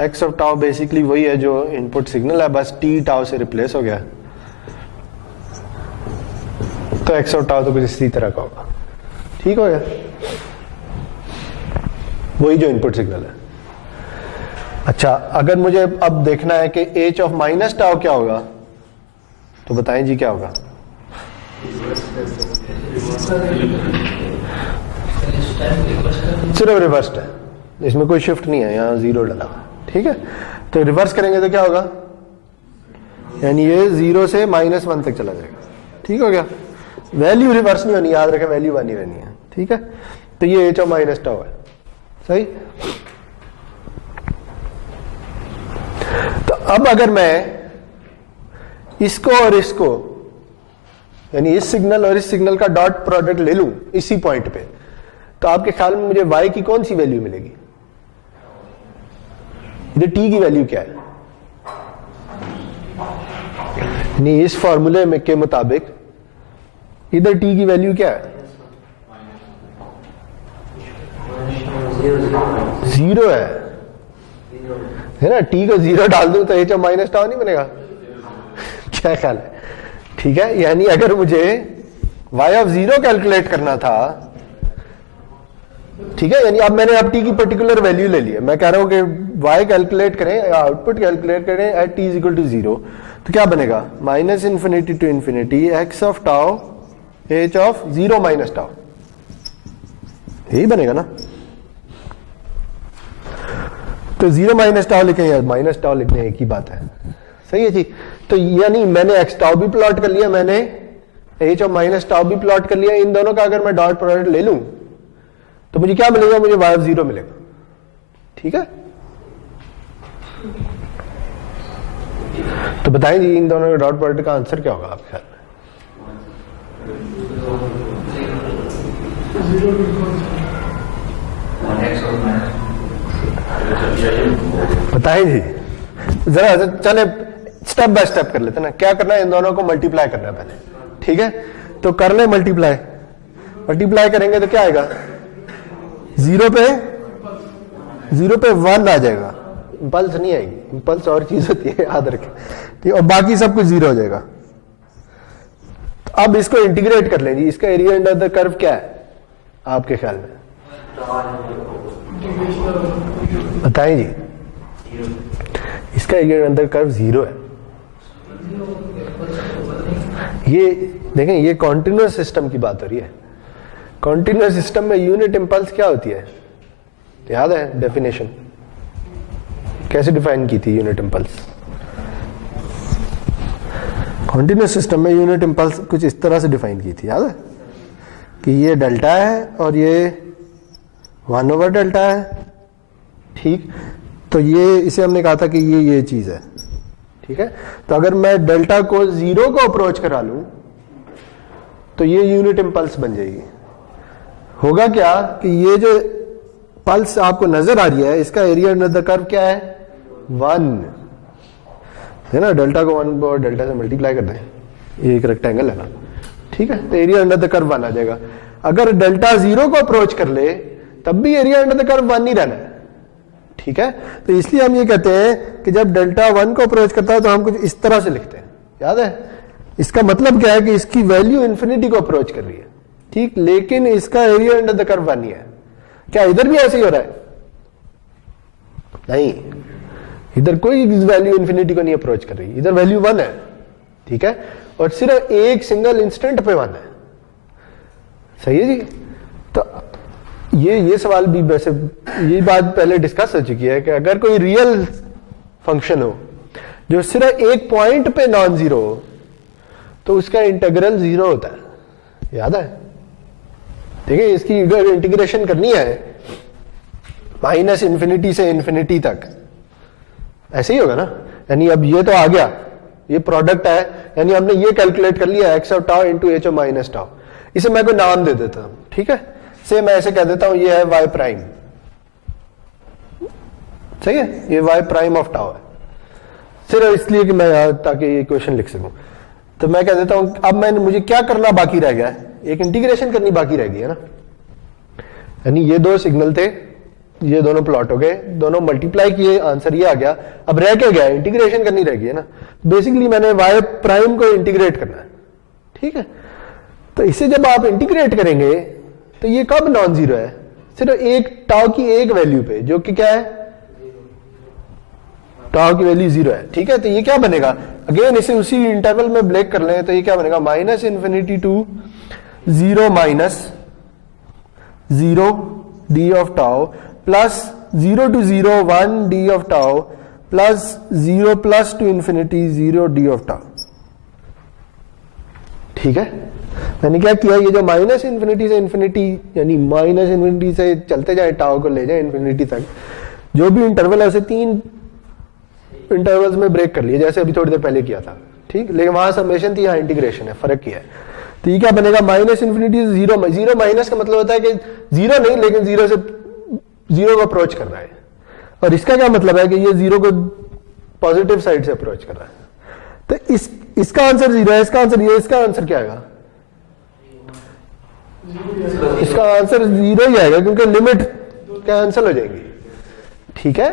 एक्स ऑफ टाउ बेसिकली वही है जो इनपुट सिग्नल है, बस टी टाउ से रिप्लेस हो गया। तो एक्स ऑफ टाउ तो कुछ इसी तरह का होगा। ठीक हो गया, वही जो इनपुट सिग्नल है। अच्छा, अगर मुझे अब देखना है कि एच ऑफ माइनस टाउ क्या होगा, तो बताएं जी क्या होगा। सिर्फ रिवर्स्ड है, इसमें कोई शिफ्ट नहीं है, यहां जीरो डला। ठीक है, तो रिवर्स करेंगे तो क्या होगा, यानी ये 0 से -1 तक चला जाएगा। ठीक हो गया, वैल्यू रिवर्स नहीं होनी, याद रखें वैल्यू 1 ही रहनी है। ठीक है, तो ये एच ऑफ माइनस टाउ है। सही, तो अब अगर मैं इसको और इसको, यानी इस सिग्नल और इस सिग्नल का डॉट प्रोडक्ट ले लूं इसी पॉइंट पे, तो आपके ख्याल में मुझे y की कौन सी वैल्यू मिलेगी, इधर t की वैल्यू क्या है। नहीं, इस फॉर्मूले में के मुताबिक इधर t की वैल्यू क्या है, 0 है ना। t को 0 डाल दूं तो h ऑफ माइनस टाउ नहीं बनेगा, क्या ख्याल है। ठीक है, यानी अगर मुझे y ऑफ 0 कैलकुलेट करना था, ठीक है, यानी अब मैंने अब t की पर्टिकुलर वैल्यू ले ली है, मैं कह रहा हूं कि y कैलकुलेट करें, आउटपुट कैलकुलेट करें at t is equal to 0, तो क्या बनेगा, minus infinity to infinity x of tau h of 0 minus tau, यही बनेगा ना। तो 0 माइनस टाउ लिखें या माइनस टाउ लिखने एक ही बात है। सही है जी, तो यानी मैंने एक्स टाउ भी प्लॉट कर लिया, मैंने एच ऑफ माइनस टाउ भी प्लॉट कर लिया, इन दोनों का अगर मैं डॉट प्रोडक्ट ले लूं तो मुझे क्या मिलेगा, मुझे y ऑफ 0 मिलेगा। ठीक है, तो बताएं जी इन दोनों के डॉट प्रोडक्ट का आंसर क्या होगा आपके ख्याल में, बताएं जी जरा, चले स्टेप बाय स्टेप कर लेते ना। क्या करना है, इन दोनों को मल्टीप्लाई करना है पहले। ठीक है, तो कर ले मल्टीप्लाई, मल्टीप्लाई करेंगे तो क्या आएगा, 0 पे 1 आ जाएगा, इंपल्स नहीं आएगी, इंपल्स और चीज होती है, याद रखें। ठीक, और बाकी सब कुछ 0 हो जाएगा। तो अब इसको इंटीग्रेट कर लें जी, इसका एरिया अंडर द कर्व क्या है आपके ख्याल में, बताएं जी। इसका एरिया अंडर कर्व 0 है। ये देखें, ये कॉन्टिन्यूअस सिस्टम की बात हो रही है। कॉन्टिन्यूअस सिस्टम में यूनिट इंपल्स क्या होती है, याद है डेफिनेशन, कैसे डिफाइन की थी यूनिट इंपल्स। कॉन्टिन्यूअस सिस्टम में यूनिट इंपल्स कुछ इस तरह से डिफाइन की थी, याद है कि ये डेल्टा है और ये 1 ओवर डेल्टा है। ठीक, तो ये इसे हमने कहा था कि ये चीज है। ठीक है, तो अगर मैं डेल्टा को 0 को अप्रोच करा लूं तो ये यूनिट इंपल्स बन जाएगी। होगा क्या कि ये जो पल्स आपको नजर आ रही है, इसका एरिया अंडर द कर्व क्या है, 1 है ना। डेल्टा को 1 और डेल्टा से मल्टीप्लाई कर दें, ये एक रेक्टेंगल है ना। ठीक है, तो एरिया अंडर द कर्व 1 आ जाएगा। अगर डेल्टा 0 को अप्रोच कर ले तब भी एरिया अंडर द कर्व 1 ही रहना है। ठीक है, तो इसलिए हम ये कहते हैं कि जब डेल्टा 1 को अप्रोच करता है तो हम कुछ इस तरह से लिखते हैं, याद है। इसका मतलब क्या है कि इसकी वैल्यू इंफिनिटी को अप्रोच कर रही है। ठीक, लेकिन इसका एरिया अंडर द कर्व 1 ही है। क्या इधर भी ऐसे ही हो रहा है, नहीं, इधर कोई वैल्यू इंफिनिटी को नहीं अप्रोच कर रही, इधर वैल्यू 1 है। ठीक है, और सिर्फ एक सिंगल इंस्टेंट पे 1 है। सही है जी। तो ये सवाल भी वैसे, ये बात पहले डिस्कस हो चुकी है कि अगर कोई रियल फंक्शन हो जो सिर्फ एक पॉइंट पे नॉन जीरो हो तो उसका इंटीग्रल 0 होता है, याद है। ठीक है, इसकी अगर इंटीग्रेशन करनी है माइनस इन्फिनिटी से इन्फिनिटी तक, ऐसे ही होगा ना। यानी अब ये तो आ गया, ये प्रोडक्ट है, यानी हमने ये कैलकुलेट कर लिया x of tau into H of minus tau. इसे मैं कोई नाम दे देता हूं, ठीक है, से मैं ऐसे कह देता हूं ये है वाई प्राइम, सही है, ये वाई प्राइम ऑफ टाउ है, सिर्फ इसलिए कि मैं यहां ताकि ये इक्वेशन लिख सकूं। तो मैं कह देता हूं अब मैंने मुझे क्या करना बाकी रह गया है, एक इंटीग्रेशन करनी बाकी रह गई है ना। यानी ये दो सिग्नल थे, ये दोनों प्लॉट हो गए, दोनों मल्टीप्लाई किए, आंसर ये आ गया। अब रह क्या गया, इंटीग्रेशन करनी रह गई है ना। बेसिकली मैंने वाई प्राइम को इंटीग्रेट करना है, ठीक है। तो इसे जब आप इंटीग्रेट करेंगे तो ये कब नॉन जीरो है, सिर्फ एक टाउ की एक वैल्यू पे, जो कि क्या है, टाउ की वैल्यू जीरो है, ठीक है। तो ये क्या बनेगा, अगेन इसे उसी इंटरवल में ब्रेक कर लें तो ये क्या बनेगा, minus infinity to zero minus zero d of tau plus 0 to 0 1 d of tau plus 0 plus to infinity 0 d of tau, ठीक है। मैंने क्या किया, ये जो माइनस इन्फिनिटी से इन्फिनिटी, यानी माइनस इन्फिनिटी से चलते जाए टाउ को ले जाए इन्फिनिटी तक, जो भी इंटरवल है उसे 3 इंटरवल्स में ब्रेक कर लिया, जैसे अभी थोड़ी देर पहले किया था, ठीक। लेकिन वहां समेशन थी, यहाँ इंटीग्रेशन है, फर्क किया है। तो ये क्या बनेगा, माइनस इन्फिनिटी से जीरो, जीरो माइनस का मतलब होता है कि जीरो नहीं, लेकिन जीरो से जीरो को अप्रोच कर रहा है, और इसका क्या मतलब है कि ये जीरो को पॉजिटिव साइड से अप्रोच कर रहा है। तो इसका आंसर जीरो है, इसका आंसर ये, इसका आंसर क्या आएगा, इसका आंसर जीरो ही आएगा, क्योंकि लिमिट कैंसिल हो जाएगी, ठीक है।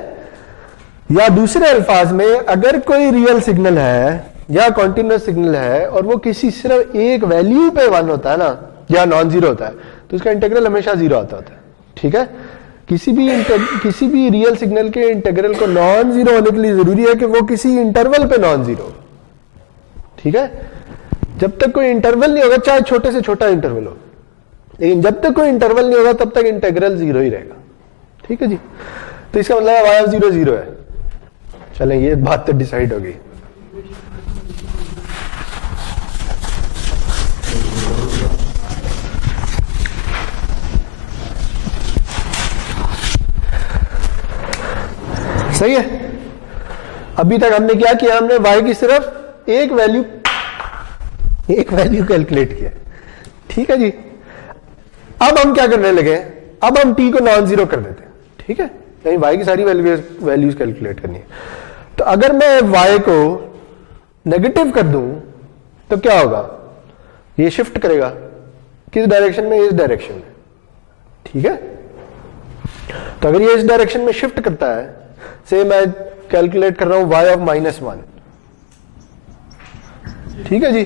या दूसरे अल्फाज में, अगर कोई रियल सिग्नल है या कॉन्टिन्यूस सिग्नल है और वो किसी सिर्फ एक वैल्यू पे 1 होता है ना, या नॉन जीरो होता है, तो उसका इंटीग्रल हमेशा जीरो आता होता है, ठीक है। किसी भी रियल सिग्नल के इंटीग्रल को नॉन जीरो होने के लिए जरूरी है कि वो किसी इंटरवल पे नॉन जीरो, ठीक है। जब तक कोई इंटरवल नहीं होगा, चाहे छोटे से छोटा इंटरवल हो, लेकिन जब तक कोई इंटरवल नहीं होगा तब तक इंटीग्रल जीरो ही रहेगा, ठीक है जी। तो इसका मतलब वाई ऑफ जीरो जीरो है। चलें, ये बात तो डिसाइड हो गई। सही है। अभी तक हमने क्या किया, हमने y की सिर्फ एक वैल्यू कैलकुलेट किया, ठीक है जी। अब हम क्या करने लगे, अब हम t को नॉन जीरो कर देते हैं, ठीक है। यानी y की सारी वैल्यूज कैलकुलेट करनी है। तो अगर मैं y को नेगेटिव कर दूं तो क्या होगा, ये शिफ्ट करेगा किस डायरेक्शन में, इस डायरेक्शन में, ठीक है। तो अगर ये इस डायरेक्शन में शिफ्ट करता है, से मैं कैलकुलेट कर रहा हूं y ऑफ -1, ठीक है जी।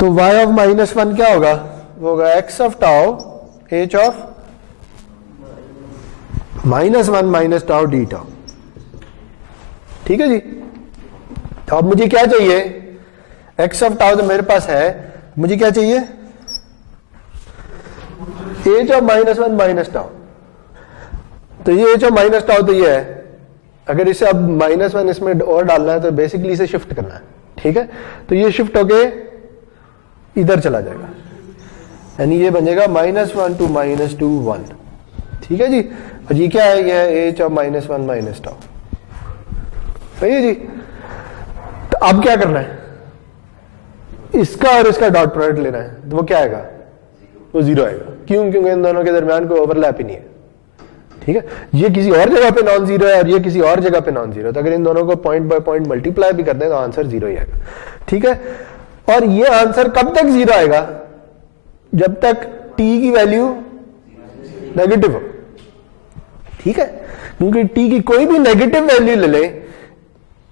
तो y ऑफ -1 क्या होगा, वो होगा x of tau h of -1 minus tau D tau, ठीक है जी। तो अब मुझे क्या चाहिए, x ऑफ टाउ तो मेरे पास है, मुझे क्या चाहिए, h ऑफ -1 माइनस टाउ। तो ये h ऑफ माइनस टाउ तो ये है, अगर इसे अब -1 इसमें और डालना है तो बेसिकली इसे शिफ्ट करना है, ठीक है। तो ये शिफ्ट होके इधर चला जाएगा, यानी ये बनेगा -1 टू -2 1, ठीक है जी। और ये क्या है, ये है h ऑफ -1 माइनस टाउ, सही है जी। तो अब क्या करना है, इसका और इसका डॉट प्रोडक्ट लेना है, तो वो क्या आएगा, वो जीरो आएगा। क्यों, क्योंकि इन दोनों के दरमियान कोई ओवरलैप ही नहीं है, ठीक है। ये किसी और जगह पे नॉन जीरो है और ये किसी और जगह पे नॉन जीरो, तो अगर इन दोनों को पॉइंट बाय पॉइंट मल्टीप्लाई भी कर दें तो आंसर जीरो ही आएगा, ठीक है। और ये आंसर कब तक जीरो आएगा, जब तक t की वैल्यू नेगेटिव हो, ठीक है। क्योंकि t की कोई भी नेगेटिव वैल्यू ले ले,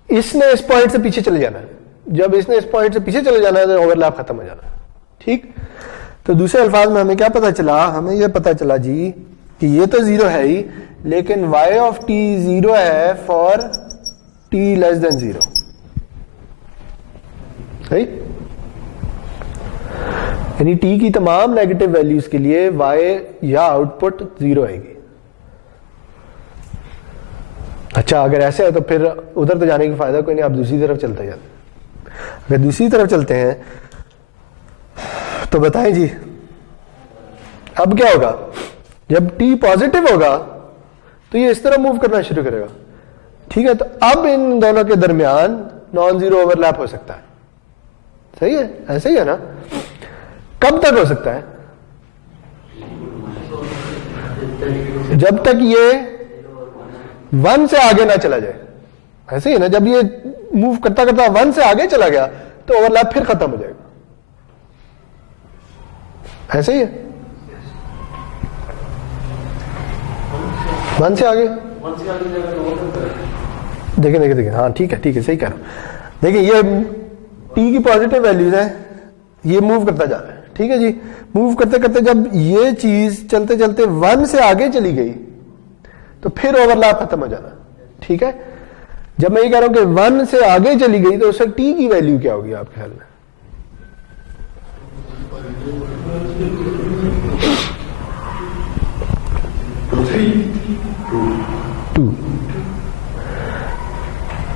इसने इस पॉइंट से पीछे चले जाना है, जब इसने इस पॉइंट से पीछे चले जाना है तो ओवरलैप खत्म हो जाना है, ठीक। तो दूसरे अल्फाज में हमें क्या पता चला, हमें यह पता चला जी कि ये तो जीरो है ही, लेकिन y ऑफ t जीरो है for t less than zero, सही। यानी t की तमाम नेगेटिव वैल्यूज के लिए y या आउटपुट जीरो आएगी। अच्छा, अगर ऐसे है तो फिर उधर तो जाने की फायदा कोई नहीं, आप दूसरी तरफ चलते जाते। अगर दूसरी तरफ चलते हैं तो बताएं जी, अब क्या होगा, जब t पॉजिटिव होगा तो ये इस तरह मूव करना शुरू करेगा, ठीक है। तो अब इन दोनों के दरमियान नॉन जीरो ओवरलैप हो सकता है, सही है, ऐसे ही है ना। कब तक हो सकता है, जब तक ये 1 से आगे ना चला जाए, ऐसे ही है ना। जब ये मूव करता करता 1 से आगे चला गया तो ओवरलैप फिर खत्म हो जाएगा, ऐसे ही है। 1 से आगे देखिए देखिए देखिए, हाँ ठीक है सही कह रहा हूं। देखिए ये t की पॉजिटिव वैल्यूज है, ये मूव करता जा रहा है, ठीक है जी। मूव करते करते जब ये चीज चलते चलते 1 से आगे चली गई तो फिर ओवरलैप खत्म हो जाना, ठीक है। जब मैं ये कह रहा हूं कि 1 से आगे चली गई तो उससे t की वैल्यू क्या होगी आपके ख्याल में? टू।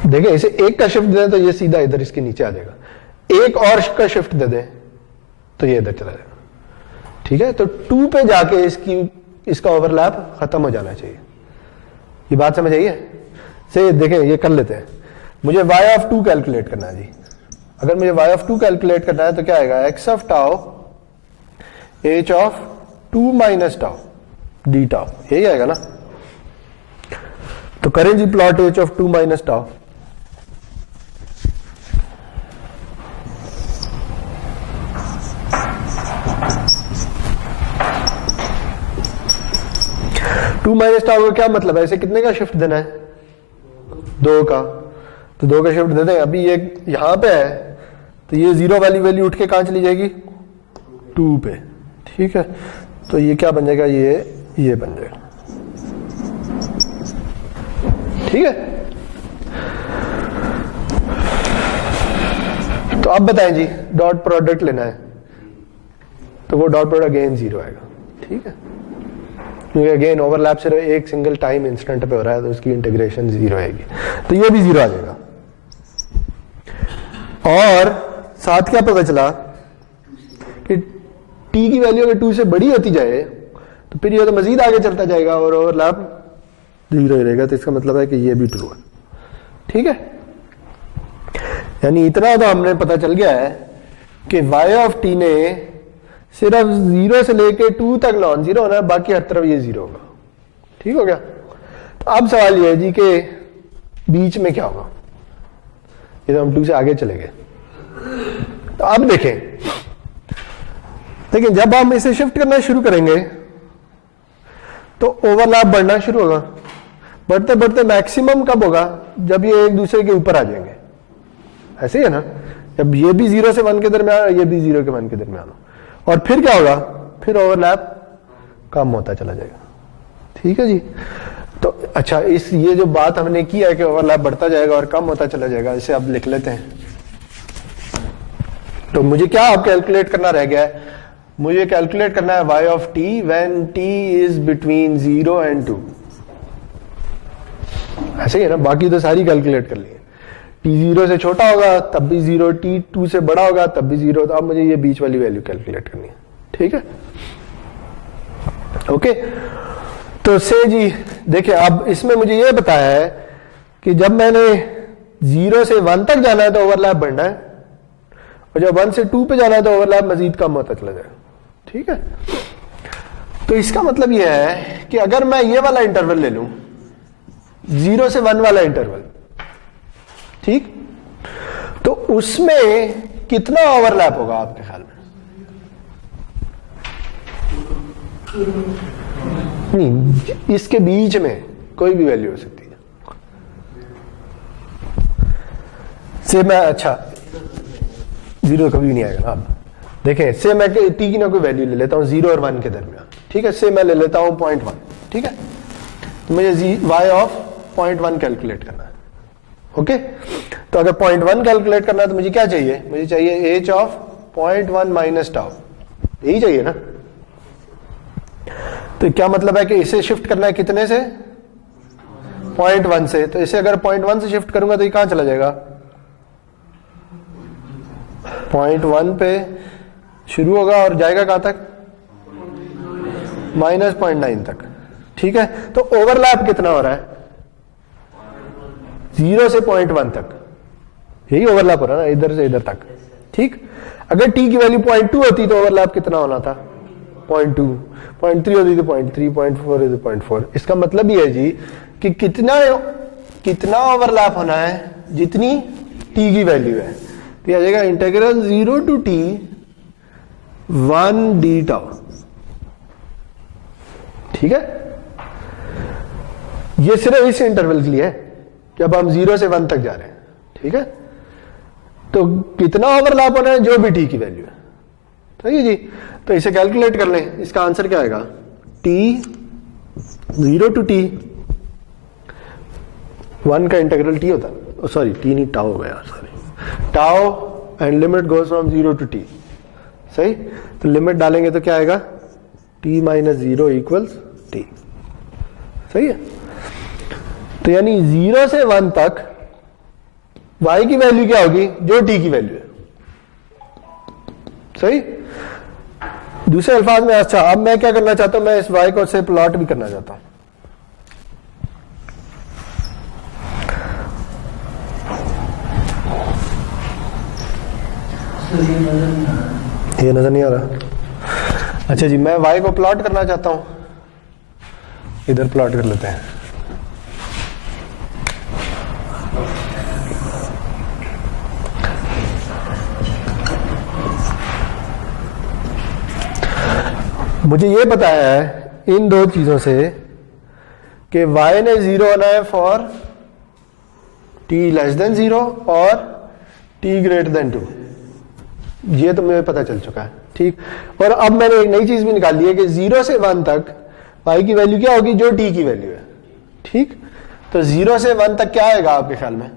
देखिए इसे एक का शिफ्ट दे दें तो ये सीधा इधर इसके नीचे आ जाएगा, एक और का शिफ्ट दे दें तो ये इधर चला जाएगा, ठीक है। तो 2 पे जाके इसका ओवरलैप खत्म हो जाना चाहिए, ये बात समझ आई है। से देखें ये कर लेते हैं, मुझे y ऑफ 2 कैलकुलेट करना है जी। अगर मुझे y ऑफ 2 कैलकुलेट करना है तो क्या आएगा, x of tau h of 2 minus tau D tau, यही आएगा ना। तो करें जी plot h of 2 minus tau. Two minus tau का क्या मतलब है, इसे कितने का शिफ्ट देना है, 2 का। तो 2 का शिफ्ट दे दें। अभी ये यहां पे है तो ये 0 वाली वैल्यू उठ के कहां चली जाएगी, 2 पे, ठीक है। तो ये क्या बन जाएगा, ये बन जाएगा, ठीक है। तो अब बताएं जी, डॉट प्रोडक्ट लेना है तो वो डॉट प्रोडक्ट अगेन 0 आएगा, ठीक है। क्योंकि अगेन ओवरलैप सिर्फ एक सिंगल टाइम इंस्टेंट पे हो रहा है तो उसकी इंटीग्रेशन 0 आएगी, तो ये भी 0 आ जाएगा। और साथ क्या पता चला कि t की वैल्यू अगर 2 से बड़ी होती जाए तो फिर ये तो मजीद आगे चलता जाएगा और ओवरलैप 0 ही रहेगा। तो इसका मतलब है कि ये भी ट्रू है, ठीक है। यानी इतना तो हमने पता चल गया है कि y ऑफ t ने सिर्फ 0 से लेके 2 तक नॉन जीरो होना है, बाकी हर तरफ ये 0 होगा, ठीक हो गया। तो अब सवाल ये है जी कि बीच में क्या होगा, ये तो हम 2 से आगे चले गए। तो अब देखें जब हम इसे शिफ्ट करना शुरू करेंगे तो ओवरलैप बढ़ना शुरू होगा, बढ़ते बढ़ते मैक्सिमम कब होगा, जब ये एक दूसरे के ऊपर आ जाएंगे, ऐसे ही है ना। जब ये भी 0 से 1 के दरमियान, ये भी 0 के 1 के दरमियान हो, और फिर क्या होगा, फिर ओवरलैप कम होता चला जाएगा, ठीक है जी। तो अच्छा, ये जो बात हमने की है कि ओवरलैप बढ़ता जाएगा और कम होता चला जाएगा, इसे अब लिख लेते हैं। तो मुझे क्या अब कैलकुलेट करना रह गया है, मुझे कैलकुलेट करना है y of t when t is between 0 and 2, ऐसे ही है ना। बाकी तो सारी कैलकुलेट कर ली है, t 0 से छोटा होगा तब भी 0, t 2 से बड़ा होगा तब भी 0। तो अब मुझे ये बीच वाली वैल्यू कैलकुलेट करनी है, ठीक है, ओके। तो से जी देखिए, अब इसमें मुझे ये बताया है कि जब मैंने 0 से 1 तक जाना है तो ओवरलैप बढ़ना है, और जब 1 से 2 पे जाना है तो ओवरलैप मजीद कम होता चला जाएगा, ठीक है। तो इसका मतलब यह है कि अगर मैं ये वाला इंटरवल ले लूं, 0 से 1 वाला इंटरवल, ठीक, तो उसमें कितना ओवरलैप होगा आपके ख्याल में? नहीं, इसके बीच में कोई भी वैल्यू हो सकती है। से मैं, अच्छा 0 कभी नहीं आएगा ना। अब देखें, से मैं t की ना कोई वैल्यू ले लेता हूं 0 और 1 के दरमियान, ठीक है। से मैं ले लेता हूं 0.1, ठीक है। तो मुझे y ऑफ 0.1 कैलकुलेट करना है, ओके। तो अगर 0.1 कैलकुलेट करना है तो मुझे क्या चाहिए, मुझे चाहिए h ऑफ 0.1 माइनस टाउ, यही चाहिए ना। तो क्या मतलब है कि इसे शिफ्ट करना है कितने से, 0.1 से। तो इसे अगर 0.1 से शिफ्ट करूंगा तो ये कहां चला जाएगा, 0.1 पे शुरू होगा और जाएगा कहां तक, -0.9 तक, ठीक है। तो ओवरलैप कितना हो रहा है? 0 से 0.1 तक, यही ओवरलैप हो रहा है ना, इधर से इधर तक, ठीक। अगर t की वैल्यू 0.2 होती तो ओवरलैप कितना होना था? 0.2, 0.3 होती तो 0.3, 0.4 होती तो 0.4। इसका मतलब ये है जी कि कितना ओवरलैप होना है? जितनी t की वैल्यू है। तो आ जाएगा integral 0 to t 1 d tau, ठीक है। ये सिर्फ इस इंटरवल के लिए है कि अब हम 0 से 1 तक जा रहे हैं, ठीक है। तो कितना ओवरलैप होना है? जो भी t की वैल्यू है, सही है जी। तो इसे कैलकुलेट कर लें, इसका आंसर क्या आएगा? t 0 to t 1 का इंटीग्रल t होता है, सॉरी t नहीं टाउ हो गया, sorry tau, and limit goes from 0 to t, सही। तो लिमिट डालेंगे तो क्या आएगा? t - 0 इक्वल्स t, सही है। तो यानी 0 से 1 तक y की वैल्यू क्या होगी? जो t की वैल्यू है, सही। दूसरे अल्फाज में, अच्छा अब मैं क्या करना चाहता हूं, मैं इस y को से प्लॉट भी करना चाहता हूं। ये नजर नहीं आ रहा? अच्छा जी, मैं y को प्लॉट करना चाहता हूं, इधर प्लॉट कर लेते हैं। मुझे ये बताया है इन दो चीजों से कि y ने 0 होना है फॉर t <0 और t <2। ये तो मुझे पता चल चुका है, ठीक। और अब मैंने एक नई चीज भी निकाल ली है कि 0 से 1 तक y की वैल्यू क्या होगी? जो t की वैल्यू है, ठीक। तो 0 से 1 तक क्या आएगा आपके ख्याल में?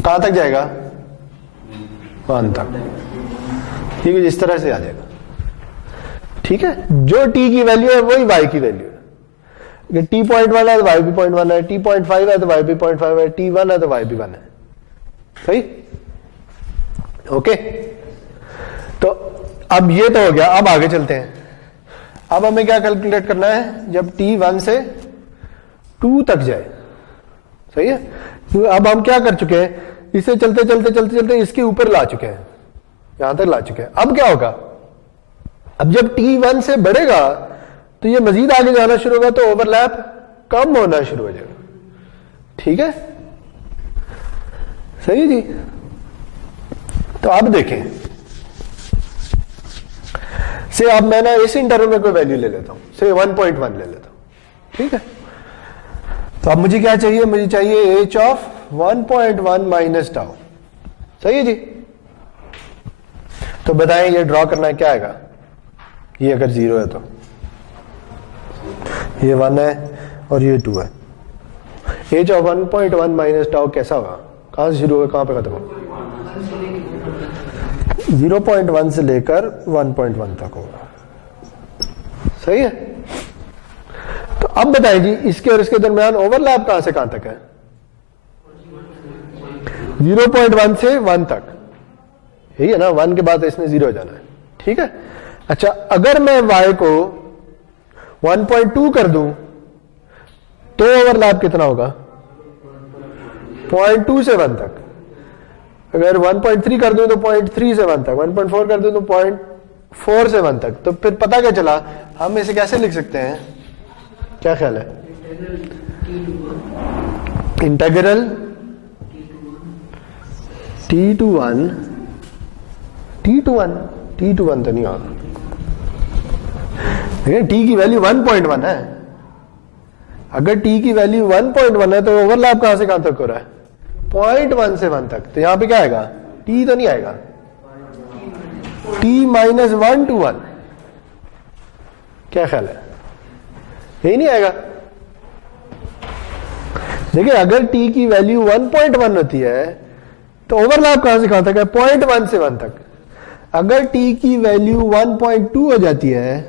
कहां तक जाएगा? 1 तक, ठीक है। इस तरह से आ जाएगा, ठीक है। जो t की वैल्यू है वही y की वैल्यू है। अगर t.1 है तो y भी 0.1 है, t.5 है तो y भी 0.5 है, t1 है तो y भी 1 है, सही, ओके। तो अब ये तो हो गया, अब आगे चलते हैं। अब हमें क्या कैलकुलेट करना है? जब t 1 से 2 तक जाए, सही है। तो अब हम क्या कर चुके हैं? इसे चलते चलते चलते चलते इसके ऊपर ला चुके हैं, यहां तक ला चुके हैं। अब क्या होगा? अब जब t 1 से बढ़ेगा तो ये मजीद आगे जाना शुरू होगा, तो ओवरलैप कम होना शुरू हो जाएगा, ठीक है, सही जी। तो अब देखें, से अब मैं ना इस इंटरवल में कोई वैल्यू ले लेता हूं, से 1.1 ले लेता हूं, ठीक है। तो अब मुझे क्या चाहिए? मुझे चाहिए h ऑफ 1.1 माइनस टाउ, सही है जी। तो बताएं ये ड्रॉ करना है, क्या आएगा? ये अगर 0 है तो ये 1 है और ये 2 है। h ऑफ 1.1 माइनस टाउ कैसा होगा? कहां से शुरू होगा, कहां पे खत्म होगा? 0.1 से लेकर 1.1 तक होगा, सही है। तो अब बताइए जी, इसके और इसके दरमियान ओवरलैप कहां से कहां तक है? 0.1 से 1 तक, यही है ना। 1 के बाद इसमें 0 हो जाना है, ठीक है। अच्छा, अगर मैं y को 1.2 कर दूं तो ओवरलैप कितना होगा? 0.2 से 1 तक। अगर 1.3 कर दूं तो 0.3 से 1 तक, 1.4 कर दूं तो 0.4 से 1 तक। तो फिर पता क्या चला? हम इसे कैसे लिख सकते हैं, क्या ख्याल है? इंटीग्रल t to 1 तो नहीं होगा, लेकिन t की वैल्यू 1.1 है। अगर t की वैल्यू 1.1 है तो ओवरलैप कहां से कहां तक हो रहा है? 0.1 से 1 तक। तो यहां पे क्या आएगा? t तो नहीं आएगा, t - 1 to 1, क्या ख्याल है? यही नहीं आएगा। देखिए, अगर t की वैल्यू 1.1 होती है तो ओवरलैप कहां से कहां तक है? 0.1 से 1 तक। अगर t की वैल्यू 1.2 हो जाती है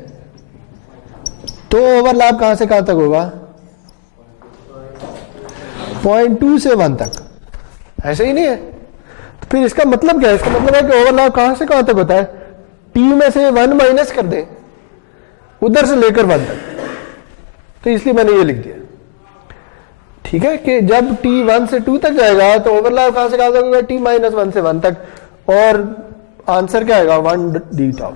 तो ओवरलैप कहां से कहां तक होगा? 0.2 से 1 तक, ऐसे ही नहीं है? तो फिर इसका मतलब क्या है? इसका मतलब है कि ओवरलैप कहां से कहां तक होता है? टी में से 1 माइनस कर दें उधर से लेकर 1 तक, तो इसलिए मैंने ये लिख दिया। ठीक है कि जब t 1 से 2 तक जाएगा तो ओवरलैप कहां से कहां तक होगा, t माइनस 1 से 1 तक, और आंसर क्या आएगा 1 डी टाउ।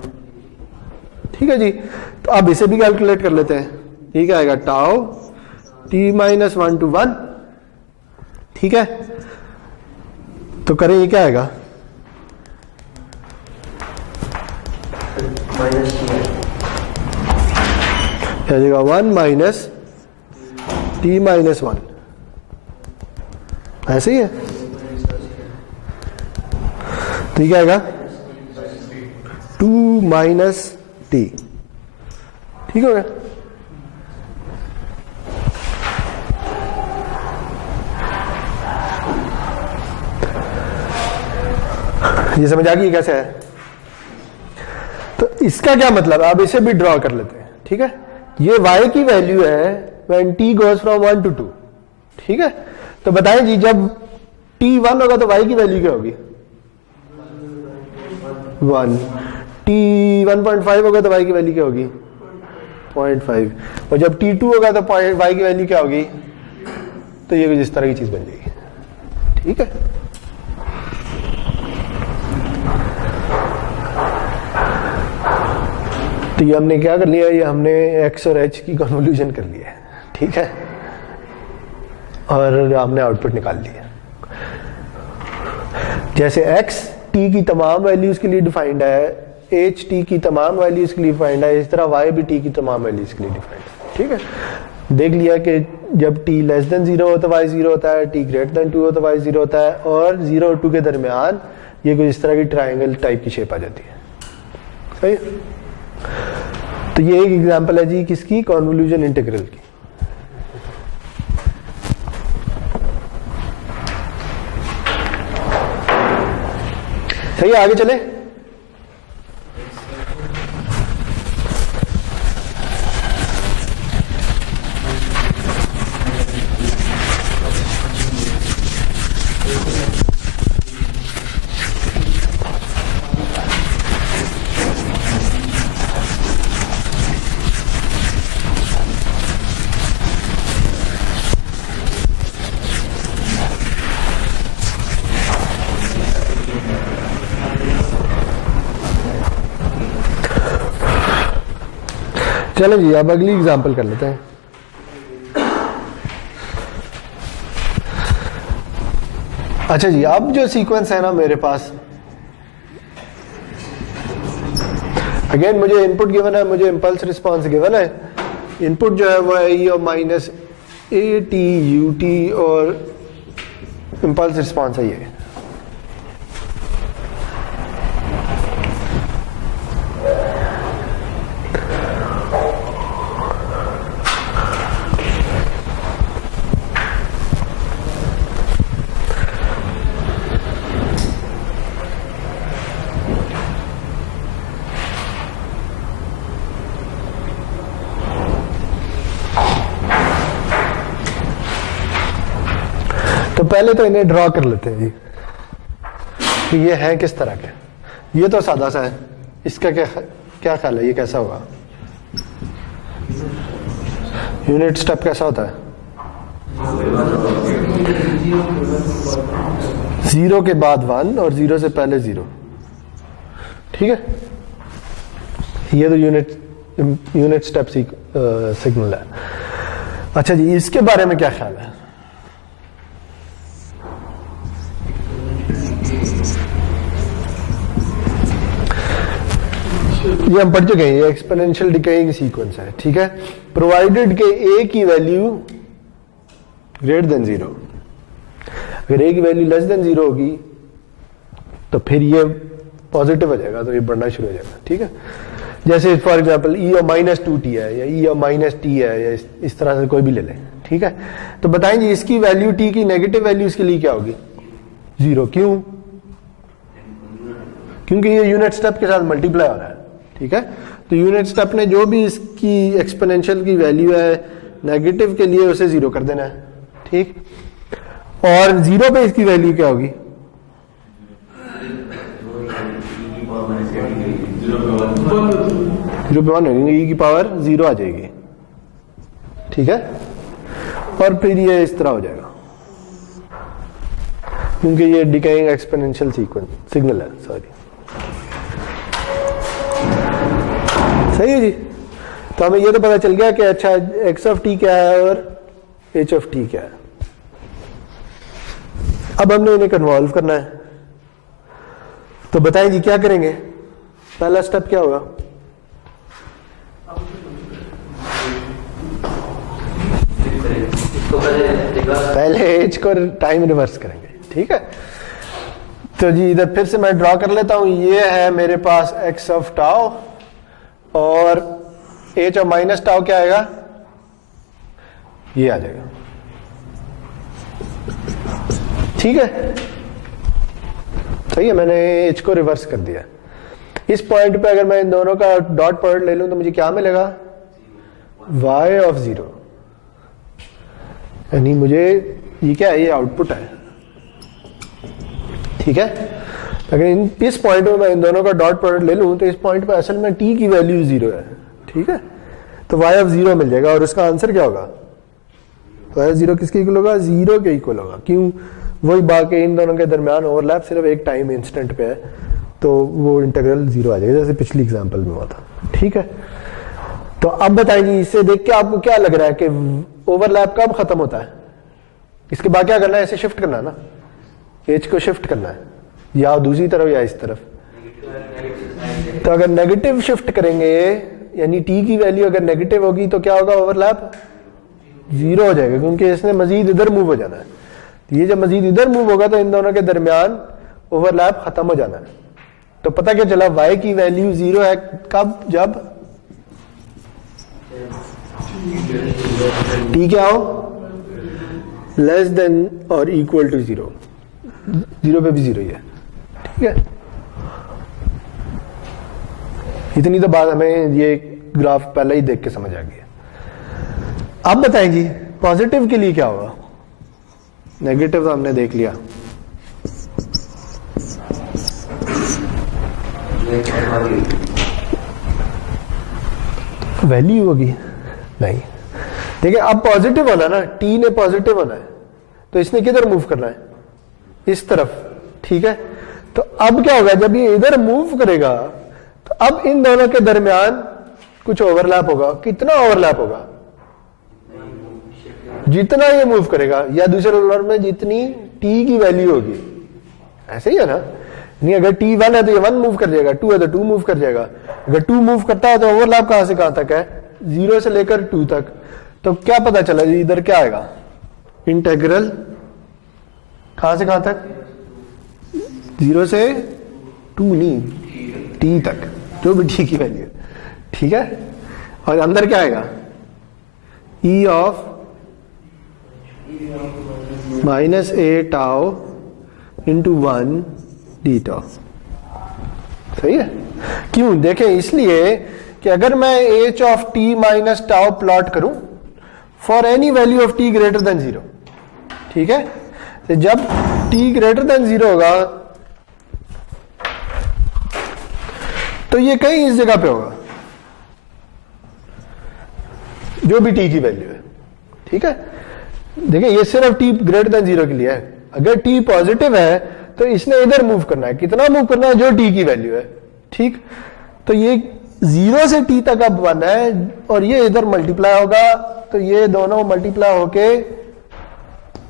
ठीक है जी, तो अब इसे भी कैलकुलेट कर लेते हैं। ये क्या आएगा, टाउ t माइनस 1 to 1। ठीक है, तो करें ये क्या आएगा, माइनस क्या जाएगा 1 माइनस t माइनस 1, ऐसे ही है। तो ये क्या आएगा 2 माइनस t। ठीक हो गया। ये समझ आ गई कैसे है। तो इसका क्या मतलब है, अब इसे भी ड्रॉ कर लेते हैं। ठीक है, ये y की वैल्यू है when t goes from 1 to 2। ठीक है, तो बताएं जी जब t 1 होगा तो y की वैल्यू क्या होगी 1, t 1.5 होगा तो y की वैल्यू क्या होगी 0.5, और जब t 2 होगा तो y की वैल्यू क्या होगी, तो ये कुछ इस तरह की चीज बन जाएगी। ठीक है, तो ये हमने क्या कर लिया, ये हमने x और h की कन्वोल्यूशन कर लिया है। ठीक है, और हमने आउटपुट निकाल लिया। जैसे x t की तमाम वैल्यूज के लिए डिफाइंड है, h t की तमाम वैल्यूज के लिए डिफाइंड है, इस तरह y भी t की तमाम वैल्यूज के लिए डिफाइंड है। ठीक है, देख लिया कि जब t लेस देन 0 हो तो y 0 होता है, t ग्रेटर देन 2 हो तो y 0 होता है, और 0 और 2 के दरमियान ये कुछ इस तरह की ट्राइंगल टाइप की शेप आ जाती है। सही है? तो ये एक एग्जांपल है जी किसकी, कन्वोल्यूशन इंटीग्रल की। सही है, आगे चले। चलो जी, अब अगली एग्जांपल कर लेते हैं। अच्छा जी, अब जो सीक्वेंस है ना मेरे पास, अगेन मुझे इनपुट गिवन है, मुझे इंपल्स रिस्पांस गिवन है। इनपुट जो है वो है e minus a T U T, और इंपल्स रिस्पांस है ये। तो पहले तो इन्हें ड्रॉ कर लेते हैं जी कि ये है किस तरह के। ये तो सादा सा है, इसका क्या ख्याल है, ये कैसा होगा, यूनिट स्टेप कैसा होता है, 0 के बाद 1 और 0 से पहले 0। ठीक है, ये तो यूनिट स्टेप सिग्नल है। अच्छा जी, इसके बारे में क्या ख्याल है, ये हम पढ़ चुके हैं, ये एक्सपोनेंशियल डिकेइंग सीक्वेंस है। ठीक है, प्रोवाइडेड के a की वैल्यू ग्रेटर देन 0, अगर a की वैल्यू लेस देन 0 होगी तो फिर ये पॉजिटिव हो जाएगा, तो ये बढ़ना शुरू हो जाएगा। ठीक है, जैसे फॉर एग्जांपल e और माइनस 2t है, या e और माइनस t है, या इस तरह से कोई भी ले लें। ठीक है, तो बताएं जी इसकी वैल्यू t की नेगेटिव वैल्यू इसके लिए क्या होगी 0। क्यों, क्योंकि ये यूनिट स्टेप के साथ मल्टीप्लाई हो रहा है। ठीक है, तो यूनिट स्टेप ने जो भी इसकी एक्सपोनेंशियल की वैल्यू है नेगेटिव के लिए उसे 0 कर देना है। ठीक, और 0 पे इसकी वैल्यू क्या होगी 0 पे 1 रखेंगे, e की पावर 0 आ जाएगी, ठीक है। और फिर ये इस तरह हो जाएगा, क्योंकि ये डिकेइंग एक्सपोनेंशियल सिग्नल है, सॉरी। सही है जी। तो हमें ये तो पता चल गया कि अच्छा x ऑफ t क्या है और h ऑफ t क्या है। अब हमने इन्हें कन्वॉल्व करना है, तो बताएं जी क्या करेंगे। पहला स्टेप क्या होगा? पहले h को टाइम रिवर्स करेंगे, ठीक है। तो जी इधर फिर से मैं ड्रॉ कर लेता हूं, ये है मेरे पास x ऑफ टाउ और h ऑफ माइनस टाउ क्या आएगा, ये आ जाएगा, ठीक है। सही है, मैंने h को रिवर्स कर दिया। इस पॉइंट पे अगर मैं इन दोनों का डॉट प्रोडक्ट ले लूं तो मुझे क्या मिलेगा, y ऑफ 0, यानी मुझे ये क्या है, ये आउटपुट है, ठीक है। अगर इस पॉइंट में मैं इन दोनों का डॉट प्रोडक्ट ले लूं तो इस पॉइंट पे असल में t की वैल्यू 0 है, ठीक है। तो y ऑफ 0 मिल जाएगा और उसका आंसर क्या होगा, y ऑफ 0 किसके इक्वल होगा, 0 के इक्वल होगा। क्यों, वही बाकी इन दोनों के दरमियान ओवरलैप सिर्फ एक टाइम इंस्टेंट पे है, तो वो इंटीग्रल 0 आ जाएगा, जैसे पिछली एग्जांपल में हुआ था, ठीक है। तो अब बताइए, इससे देख के आपको क्या लग रहा है कि ओवरलैप कब खत्म होता है? इसके बाद क्या करना है, इसे शिफ्ट करना है ना, एज को शिफ्ट करना है, या दूसरी तरफ या इस तरफ। तो अगर नेगेटिव शिफ्ट करेंगे, यानी टी की वैल्यू अगर नेगेटिव होगी तो क्या होगा, ओवरलैप 0 हो जाएगा, क्योंकि इसने मजीद इधर मूव हो जाना है। तो ये जब मजीद इधर मूव होगा तो इन दोनों के दरमियान ओवरलैप खत्म हो जाना है। तो पता क्या चला, y की वैल्यू 0 है कब, जब t क्या हो, लेस देन और इक्वल टू 0, 0 पे भी 0 ही है, ठीक है। इतनी तो बात हमें ये ग्राफ पहले ही देख के समझ आ गई। अब बताएं जी पॉजिटिव के लिए क्या होगा। नेगेटिव तो हमने देख लिया, वैल्यू होगी नहीं। देखिए अब पॉजिटिव होना ना, टी ने पॉजिटिव होना है, तो इसने किधर मूव करना है, इस तरफ, ठीक है। तो अब क्या होगा, जब ये इधर मूव करेगा तो अब इन दोनों के दरमियान कुछ ओवरलैप होगा। कितना ओवरलैप होगा, जितना ये मूव करेगा, या दूसरे वर्ड में जितनी टी की वैल्यू होगी, ऐसे ही है ना। नहीं, अगर टी 1 है तो ये 1 मूव कर जाएगा, 2 है तो 2 मूव कर जाएगा। अगर 2 मूव करता है तो ओवरलैप कहां से कहां तक है, 0 से लेकर 2 तक। तो क्या पता चला जी, इधर क्या आएगा, इंटीग्रल कहां से कहां तक, 0 से 2 नहीं, टी तक, जो भी टी की वैल्यू, ठीक है। और अंदर क्या आएगा, ई of minus A tau into 1 D tau. सही है। क्यों, देखें इसलिए कि अगर मैं H of T minus tau plot करूं for any value of T greater than 0, ठीक है। तो जब टी ग्रेटर देन 0 होगा तो ये कहीं इस जगह पे होगा, जो भी टी की वैल्यू है, ठीक है। देखिए ये सिर्फ टी ग्रेटर देन 0 के लिए है। अगर टी पॉजिटिव है तो इसने इधर मूव करना है, कितना मूव करना है, जो टी की वैल्यू है, ठीक। तो ये 0 से टी तक अब 1 है और ये इधर मल्टीप्लाई होगा, तो ये दोनों मल्टीप्लाई होके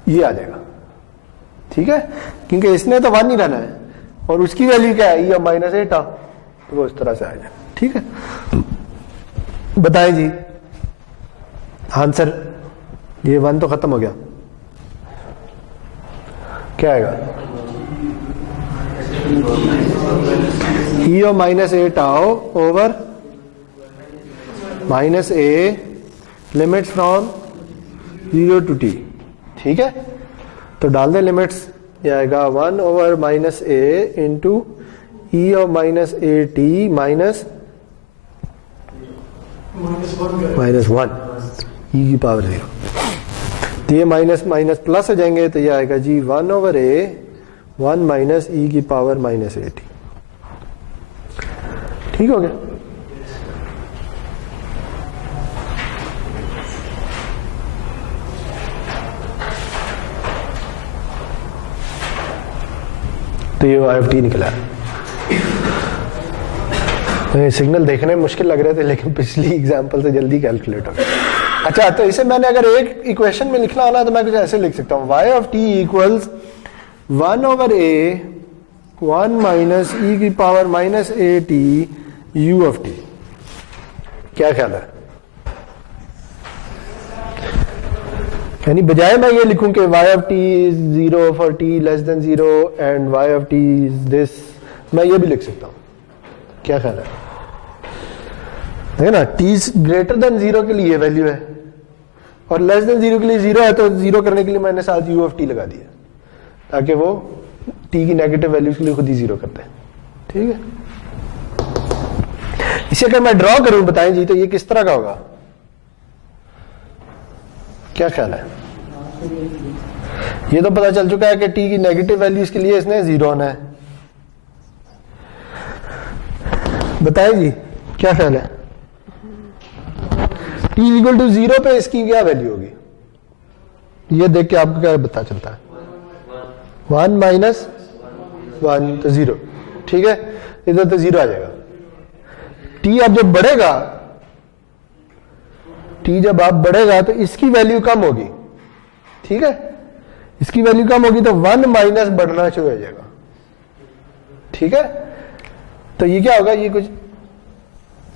ये आ जाएगा, ठीक है। क्योंकि इसने तो 1 ही रहना है और उसकी वैल्यू क्या है, ये माइनस 8, तो वो इस तरह से आ जाए, ठीक है। बताएं जी आंसर, ये 1 तो खत्म हो गया, क्या आएगा, ई of minus A tau over minus a limits from 0 to t, ठीक है। तो डाल दें लिमिट्स, ये आएगा 1 over minus a into e of minus a t minus 1 e की पावर 0। तो ये माइनस माइनस प्लस हो जाएंगे, तो ये आएगा जी 1 ओवर ए 1 माइनस ई की पावर माइनस ए टी, ठीक हो गया। तो ये y ऑफ t निकला। तो ये सिग्नल देखने में मुश्किल लग रहे थे, लेकिन पिछली एग्जांपल से जल्दी कैलकुलेट हो गया। अच्छा, तो इसे मैंने अगर एक इक्वेशन में लिखना हो ना, तो मैं कुछ ऐसे लिख सकता हूँ, y of t equals 1/a 1 minus e की power minus at u of t। क्या ख्याल है? यानी बजाय मैं ये लिखूं कि y of t is 0 for t less than 0 and y of t is this, मैं ये भी लिख सकता हूं। क्या ख्याल है? है ना, t ग्रेटर देन 0 के लिए ये वैल्यू है और लेस देन 0 के लिए 0 है, तो 0 करने के लिए मैंने साथ u ऑफ t लगा दिया ताकि वो t की नेगेटिव वैल्यूज के लिए खुद ही 0 करते हैं। ठीक है, इसे अगर मैं ड्रॉ करूं, बताएं जी, तो ये किस तरह का होगा? क्या ख्याल है? ये तो पता चल चुका है कि t की नेगेटिव वैल्यूज के लिए इसने 0 होना है। बताएं जी, क्या ख्याल है? t इक्वल टू 0 पे इसकी क्या वैल्यू होगी? ये देख के आपको क्या पता चलता है? 1 माइनस 1 तो 0। ठीक है, इधर तो 0 आ जाएगा। t अब जब बढ़ेगा, t जब आप बढ़ेगा तो इसकी वैल्यू कम होगी। ठीक है, इसकी वैल्यू कम होगी तो 1 माइनस बढ़ना शुरू हो जाएगा। ठीक है, तो ये क्या होगा? ये कुछ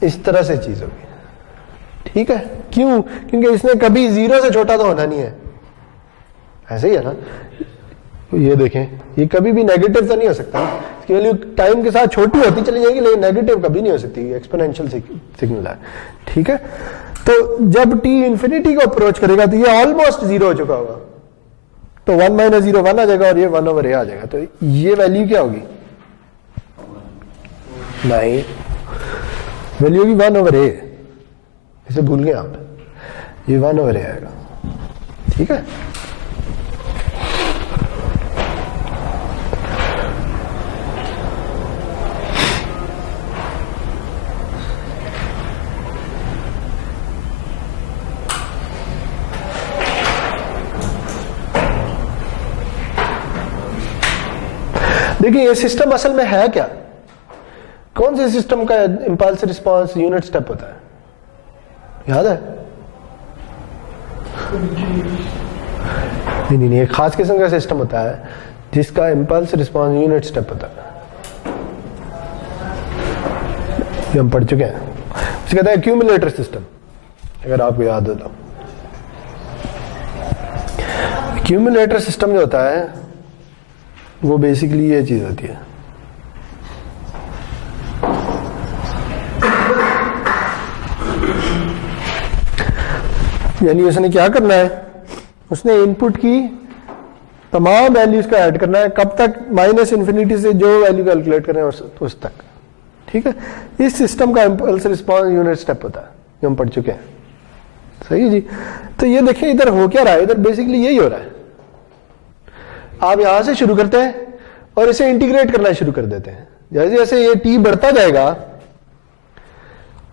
इस तरह से चीज होगी। ठीक है, क्यों? क्योंकि इसने कभी 0 से छोटा तो होना नहीं है, ऐसे ही है ना। ये देखें, ये कभी भी नेगेटिव तो नहीं हो सकता, इसकी वैल्यू टाइम के साथ छोटी होती चली जाएगी, लेकिन नेगेटिव कभी नहीं हो सकती, एक्सपोनेंशियल सिग्नल है। ठीक है, तो जब t इंफिनिटी को अप्रोच करेगा तो ये ऑलमोस्ट 0 हो चुका होगा, तो 1 माइनस 0 1 आ जाएगा और ये 1/a आ जाएगा। तो ये वैल्यू क्या होगी? नहीं, वैल्यू होगी 1/a। इसे भूल गए आप, ये 1/a आएगा। ठीक है, देखिए ये सिस्टम असल में है क्या? कौन से सिस्टम का इंपल्स रिस्पांस यूनिट स्टेप होता है? याद है? नहीं, एक खास किस्म का सिस्टम होता है जिसका इंपल्स रिस्पांस यूनिट स्टेप होता है, ये हम पढ़ चुके हैं। उसे कहते हैं एक्यूमुलेटर सिस्टम, अगर आपको याद हो तो। एक्यूमुलेटर सिस्टम जो होता है वो बेसिकली ये चीज होती है। यानी उसने क्या करना है? उसने इनपुट की तमाम वैल्यूज का ऐड करना है, कब तक? माइनस इन्फिनिटी से जो वैल्यू कैलकुलेट करना है उस तक। ठीक है, इस सिस्टम का इंपल्स रिस्पांस यूनिट स्टेप होता है, जो हम पढ़ चुके हैं। सही है जी। तो ये देखिए इधर हो क्या रहा है, इधर बेसिकली यही हो रहा है। आप यहां से शुरू करते हैं और इसे इंटीग्रेट करना शुरू कर देते हैं। जैसे जैसे ये t बढ़ता जाएगा,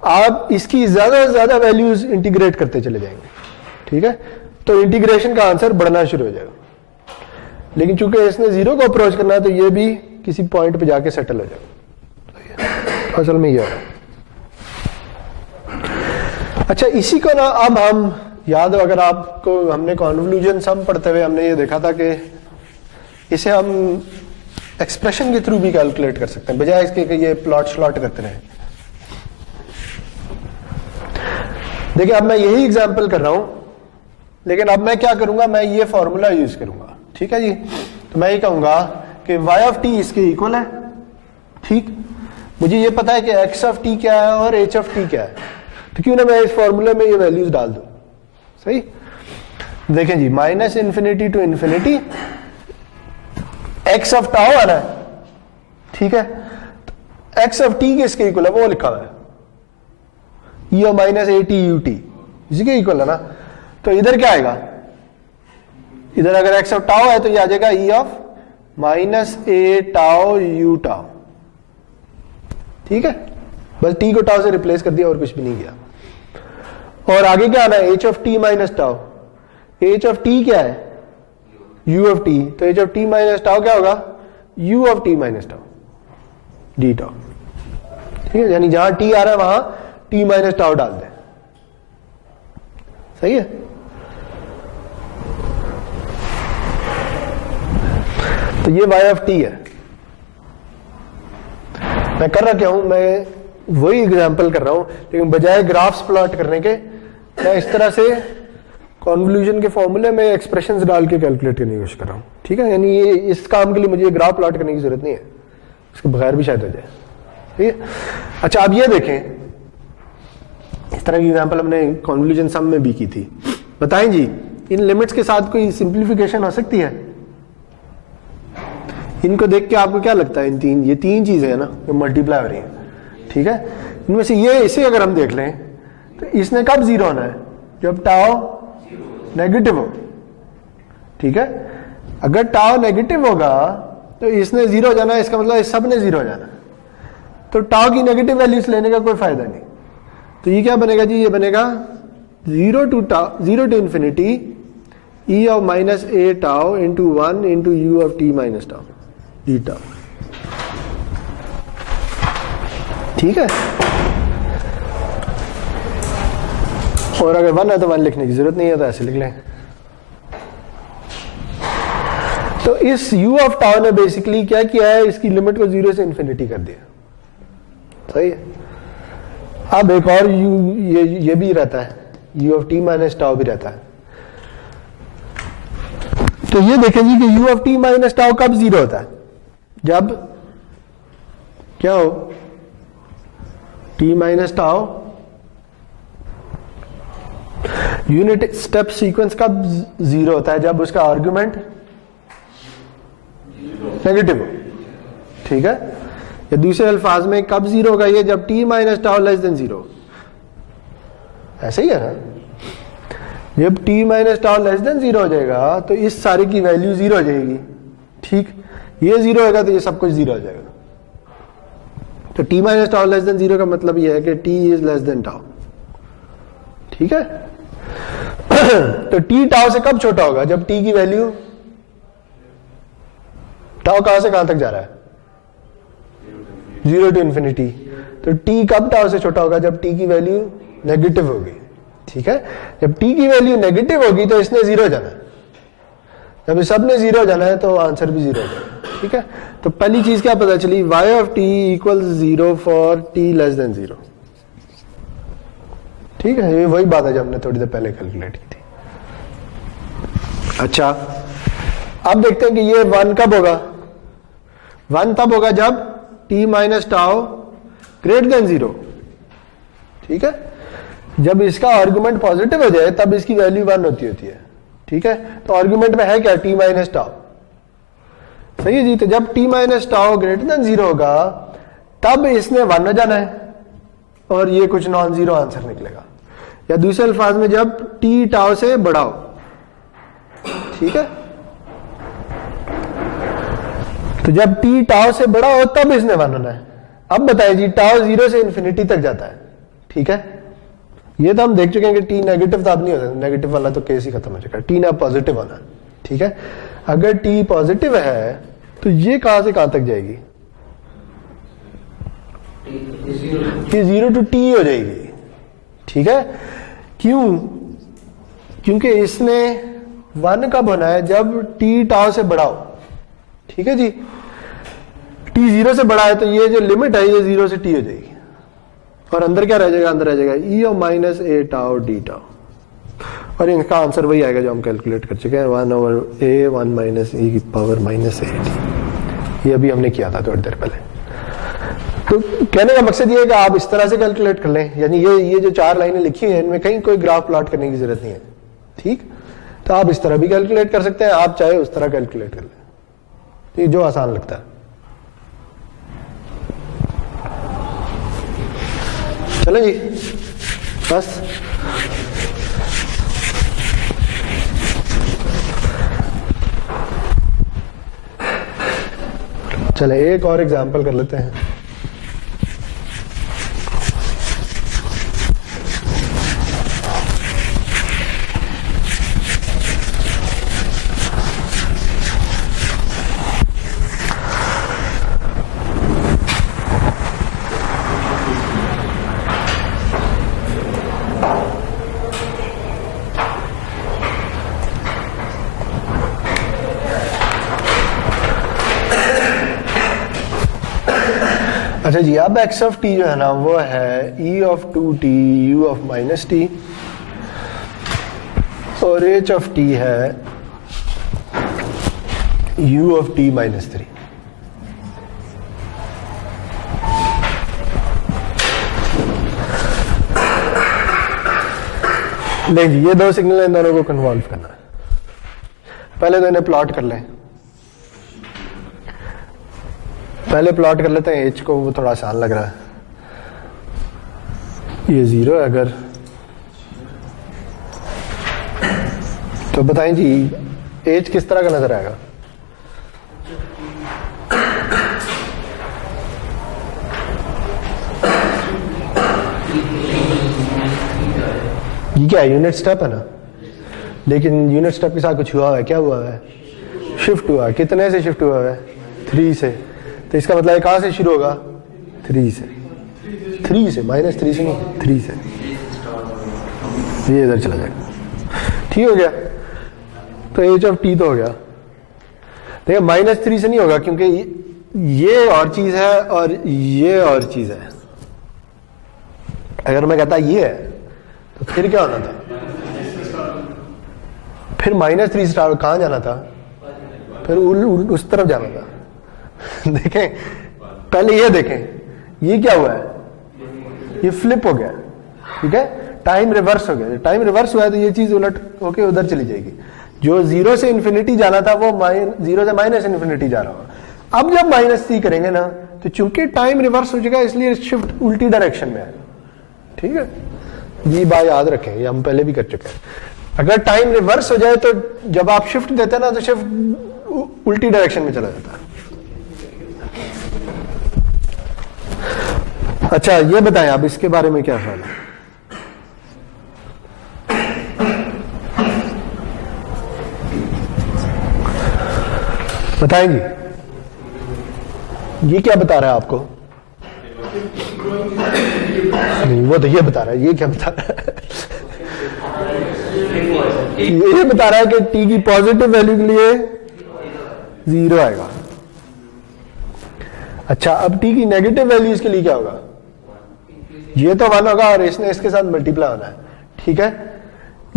आप इसकी ज्यादा से ज्यादा वैल्यूज इंटीग्रेट करते चले जाएंगे। ठीक है, तो इंटीग्रेशन का आंसर बढ़ना शुरू हो जाएगा। लेकिन चूंकि इसने 0 को अप्रोच करना है, तो ये भी किसी पॉइंट पे जाके सेटल हो जाएगा। असल में ये है। अच्छा, इसी को ना अब हम याद हो, अगर आपको हमने कॉन्वोल्यूशन सम पढ़ते हुए हमने ये देखा था कि इसे हम एक्सप्रेशन के थ्रू भी कैलकुलेट कर सकते हैं, बजाय इसके कि ये प्लॉट श्लॉट करते रहे। देखिए अब मैं यही एग्जांपल कर रहा हूं, लेकिन अब मैं क्या करूंगा? मैं ये फॉर्मूला यूज करूंगा। ठीक है जी, तो मैं ये कहूंगा कि y ऑफ t इसके इक्वल है। ठीक, मुझे ये पता है कि x ऑफ t क्या है और h ऑफ t क्या है, तो क्यों ना मैं इस फॉर्मूले में ये वैल्यूज डाल दूं। सही, देखें जी, minus infinity to infinity x of tau आना है। ठीक है, तो x ऑफ t किसके इक्वल है? वो लिखा हुआ है e of minus a t u t, इसी के इक्वल है ना। तो इधर क्या आएगा? इधर अगर x ऑफ टाउ है तो ये आ जाएगा e of minus a tau u tau. ठीक है, बस t को टाउ से रिप्लेस कर दिया और कुछ भी नहीं किया। और आगे क्या आना है? h of t minus tau. h of t क्या है? u ऑफ t, तो h of t minus tau क्या होगा? u of t minus tau D tau. ठीक है, यानी जहां t आ रहा है वहां t माइनस टाउ डाल दें। सही है। तो ये y ऑफ t है। मैं कर रहा क्या हूं, मैं वही एग्जांपल कर रहा हूं, लेकिन बजाय ग्राफ्स प्लॉट करने के मैं इस तरह से कॉन्वोल्यूशन के फॉर्मूले में एक्सप्रेशंस डाल के कैलकुलेट करने की कोशिश कर रहा हूं। ठीक है, यानी ये इस काम के लिए मुझे ग्राफ प्लॉट करने की जरूरत नहीं है, उसके बगैर भी शायद हो जाए। ठीक है, अच्छा आप ये देखें, इस तरह की एग्जांपल हमने कॉन्वोल्यूशन सम में भी की थी। बताएं जी, इन लिमिट्स के साथ कोई सिंप्लीफिकेशन हो सकती है? इनको देख के आपको क्या लगता है? ये तीन चीजें हैं ना जो मल्टीप्लाई हो रही हैं। ठीक है, इनमें से ये इसे अगर हम देख लें तो इसने कब जीरो होना है? जब टाउ नेगेटिव हो। ठीक है, अगर टाउ नेगेटिव होगा तो इसने जीरो हो जाना है, इसका मतलब इस सब ने जीरो हो जाना है। तो टाउ की नेगेटिव वैल्यूज लेने का कोई फायदा नहीं। तो ये क्या बनेगा जी? ये बनेगा 0 to infinity e of minus a tau into 1 into u of t minus tau d tau। ठीक है, और अगर 1 है तो 1 लिखने की जरूरत नहीं है, तो ऐसे लिख लें। तो इस u ऑफ टाउ ने बेसिकली क्या किया है? इसकी लिमिट को 0 से इन्फिनिटी कर दिया। सही है। अब एक और u ये भी रहता है, u of t minus tau भी रहता है। तो ये देखें जी कि u of t minus tau कब जीरो होता है? जब क्या हो? t minus tau unit step sequence कब जीरो होता है? जब उसका आर्गुमेंट नेगेटिव हो। ठीक है, या दूसरे अल्फाज में कब जीरो होगा ये? जब t minus tau less than zero. ऐसे ही है ना, जब t minus tau less than zero हो जाएगा तो इस सारी की वैल्यू जीरो हो जाएगी। ठीक, ये जीरो होगा तो ये सब कुछ जीरो हो जाएगा। तो t minus tau less than zero का मतलब ये है कि t is less than tau. ठीक है, तो t टाउ से कब छोटा होगा? जब t की वैल्यू, टाउ कहां से कहां तक जा रहा है? 0 to infinity। तो t कब टाउ से छोटा होगा? जब t की वैल्यू नेगेटिव होगी। ठीक है, जब t की वैल्यू नेगेटिव होगी तो इसने जीरो जाना है। जब इस सब ने जीरो जाना है तो आंसर भी जीरो हो जाएगा। ठीक है, तो पहली चीज क्या पता चली? y of t equal 0 for t less than 0। ठीक है, ये वही बात है जो हमने थोड़ी देर पहले कैलकुलेट की थी। अच्छा, अब देखते हैं कि ये 1 कब होगा? 1 तब होगा जब t minus tau greater than 0। ठीक है, जब इसका आर्गुमेंट पॉजिटिव हो जाए तब इसकी वैल्यू 1 होती है। ठीक है, तो आर्गुमेंट में है क्या? t minus tau. सही है जी। तो जब t minus tau greater than 0 होगा तब इसने 1 हो जाना है और ये कुछ नॉन जीरो आंसर निकलेगा। या दूसरे अल्फाज में जब t टाउ से बड़ा हो। ठीक है, तो जब t टाउ से बड़ा हो तब इसने 1 होना है। अब बताइए जी, टाउ 0 से इन्फिनिटी तक जाता है। ठीक है, ये तो हम देख चुके हैं कि t नेगेटिव तो अब नहीं होता, नेगेटिव वाला तो केस ही खत्म हो जाएगा। t ना पॉजिटिव होना। ठीक है, अगर t पॉजिटिव है तो ये कहां से कहां तक जाएगी? ये 0 to t हो जाएगी। ठीक है, क्यों? क्योंकि इसने 1 कब होना है? जब t टाउ से बड़ा हो। ठीक है जी, t 0 से बड़ा है तो ये जो लिमिट है ये 0 से t हो जाएगी और अंदर क्या रह जाएगा? अंदर रह जाएगा e of minus a tau d tau. और इनका आंसर वही आएगा जो हम कैलकुलेट कर चुके हैं, 1 over a 1 माइनस e की पावर माइनस a। ये अभी हमने किया था थोड़ी देर पहले। तो कहने का मकसद ये है कि आप इस तरह से कैलकुलेट कर लें, यानी ये जो 4 लाइनें लिखी हैं इनमें कहीं कोई ग्राफ प्लॉट करने की जरूरत नहीं है। ठीक, तो आप इस तरह भी कैलकुलेट कर सकते हैं, आप चाहे उस तरह कैलकुलेट कर लें, तो जो आसान लगता है। चलो जी, बस चले एक और एग्जांपल कर लेते हैं। अच्छा जी, अब एक्स ऑफ टी जो है ना वो है ई of 2t you of minus T, और एच ऑफ टी है u ऑफ t माइनस 3। नहीं जी, ये दो सिग्नल इन दोनों को कन्वॉल्व करना है। पहले तो इन्हें प्लॉट कर लें, पहले प्लॉट कर लेते हैं एच को, वो थोड़ा आसान लग रहा है। ये 0 है अगर, तो बताएं जी एच किस तरह का नजर आएगा? ये क्या है? यूनिट स्टेप है ना, लेकिन यूनिट स्टेप के साथ कुछ हुआ है। क्या हुआ है? शिफ्ट हुआ है। कितने से शिफ्ट हुआ है? 3 से। तो इसका मतलब कहां से शुरू होगा? 3 से। 3 से, -3 से नहीं, 3 से। ये इधर चला जाएगा। ठीक हो गया? तो एच ऑफ टी तो हो गया। देखिए -3 से नहीं होगा, क्योंकि ये और चीज है और ये और चीज है। अगर मैं कहता ये है तो फिर क्या होना था? फिर -3 स्टार कहां जाना था? फिर उस तरफ जाना था। देखें पहले ये देखें, ये क्या हुआ है? ये फ्लिप हो गया। ठीक है, टाइम रिवर्स हो गया। टाइम रिवर्स हुआ है तो ये चीज उलट होके उधर चली जाएगी। जो 0 से इन्फिनिटी जाना था वो 0 से -इन्फिनिटी जा रहा होगा। अब जब -3 करेंगे ना, तो चूंकि टाइम रिवर्स हो जाएगा इसलिए शिफ्ट उल्टी डायरेक्शन में है। ठीक है, ये बात याद रखें, ये हम पहले भी कर चुके हैं। अगर टाइम रिवर्स हो जाए तो जब आप शिफ्ट देते हैं ना, तो शिफ्ट उल्टी डायरेक्शन में चला जाता है। अच्छा ये बताएं आप इसके बारे में क्या ख्याल है? बताएंगे ये क्या बता रहा है आपको? नहीं, वो तो ये बता रहा है। ये क्या बता रहा है? ये बता रहा है कि t की पॉजिटिव वैल्यू के लिए 0 आएगा। अच्छा, अब t की नेगेटिव वैल्यू इसके लिए क्या होगा? ये तो 1 होगा और इसने इसके साथ मल्टीप्लाई होना है। ठीक है,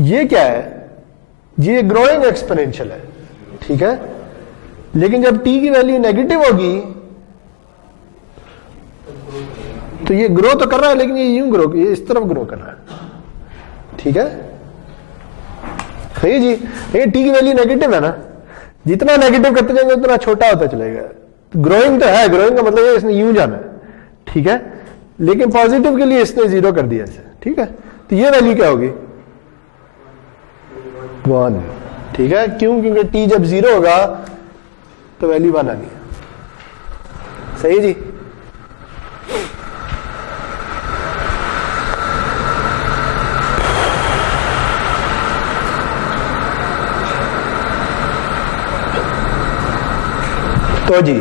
ये क्या है? ये ग्रोइंग एक्सपोनेंशियल है। ठीक है, लेकिन जब t की वैल्यू नेगेटिव होगी तो ये ग्रो तो कर रहा है, लेकिन ये यूं ग्रो, ये इस तरफ ग्रो कर रहा है। ठीक है, सही जी। ये t की वैल्यू नेगेटिव है ना, जितना नेगेटिव करते जाएंगे उतना छोटा होता चलेगा। ग्रोइंग तो है, ग्रोइंग का मतलब ये इसने यूं जाना है। ठीक है, लेकिन पॉजिटिव के लिए इसने 0 कर दिया इसे। ठीक है, तो ये वैल्यू क्या होगी? 1। ठीक है, क्यों? क्योंकि t जब 0 होगा तो वैल्यू 1 आनी है। सही जी। तो जी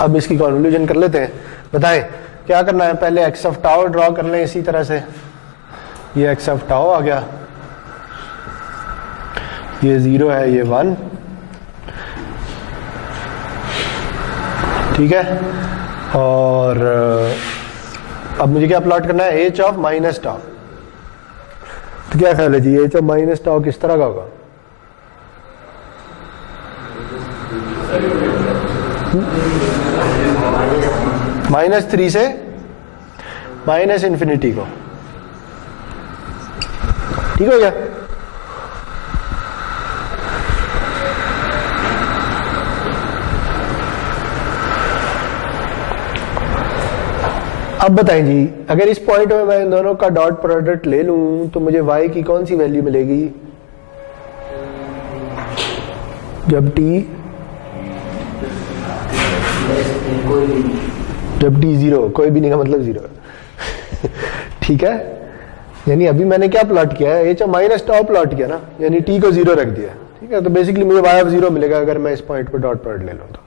अब इसकी कॉन्क्लूजन कर लेते हैं। बताएं क्या करना है? पहले एक्स ऑफ टाउ ड्रॉ कर लें इसी तरह से। ये एक्स ऑफ टाउ आ गया, ये 0 है, ये 1। ठीक है, और अब मुझे क्या प्लॉट करना है? H of minus tau. तो क्या ख्याल है जी, एच ऑफ माइनस टाउ किस तरह का होगा? -3 से -इन्फिनिटी को। ठीक हो गया? अब बताएं जी, अगर इस पॉइंट में मैं इन दोनों का डॉट प्रोडक्ट ले लूं तो मुझे y की कौन सी वैल्यू मिलेगी? जब t 0, कोई भी नहीं का मतलब 0। ठीक है, यानी अभी मैंने क्या प्लॉट किया है? H of minus tau plot किया ना, यानी t को 0 रख दिया। ठीक है, तो बेसिकली मुझे y ऑफ 0 मिलेगा अगर मैं इस पॉइंट पे डॉट प्रोडक्ट ले लूं तो।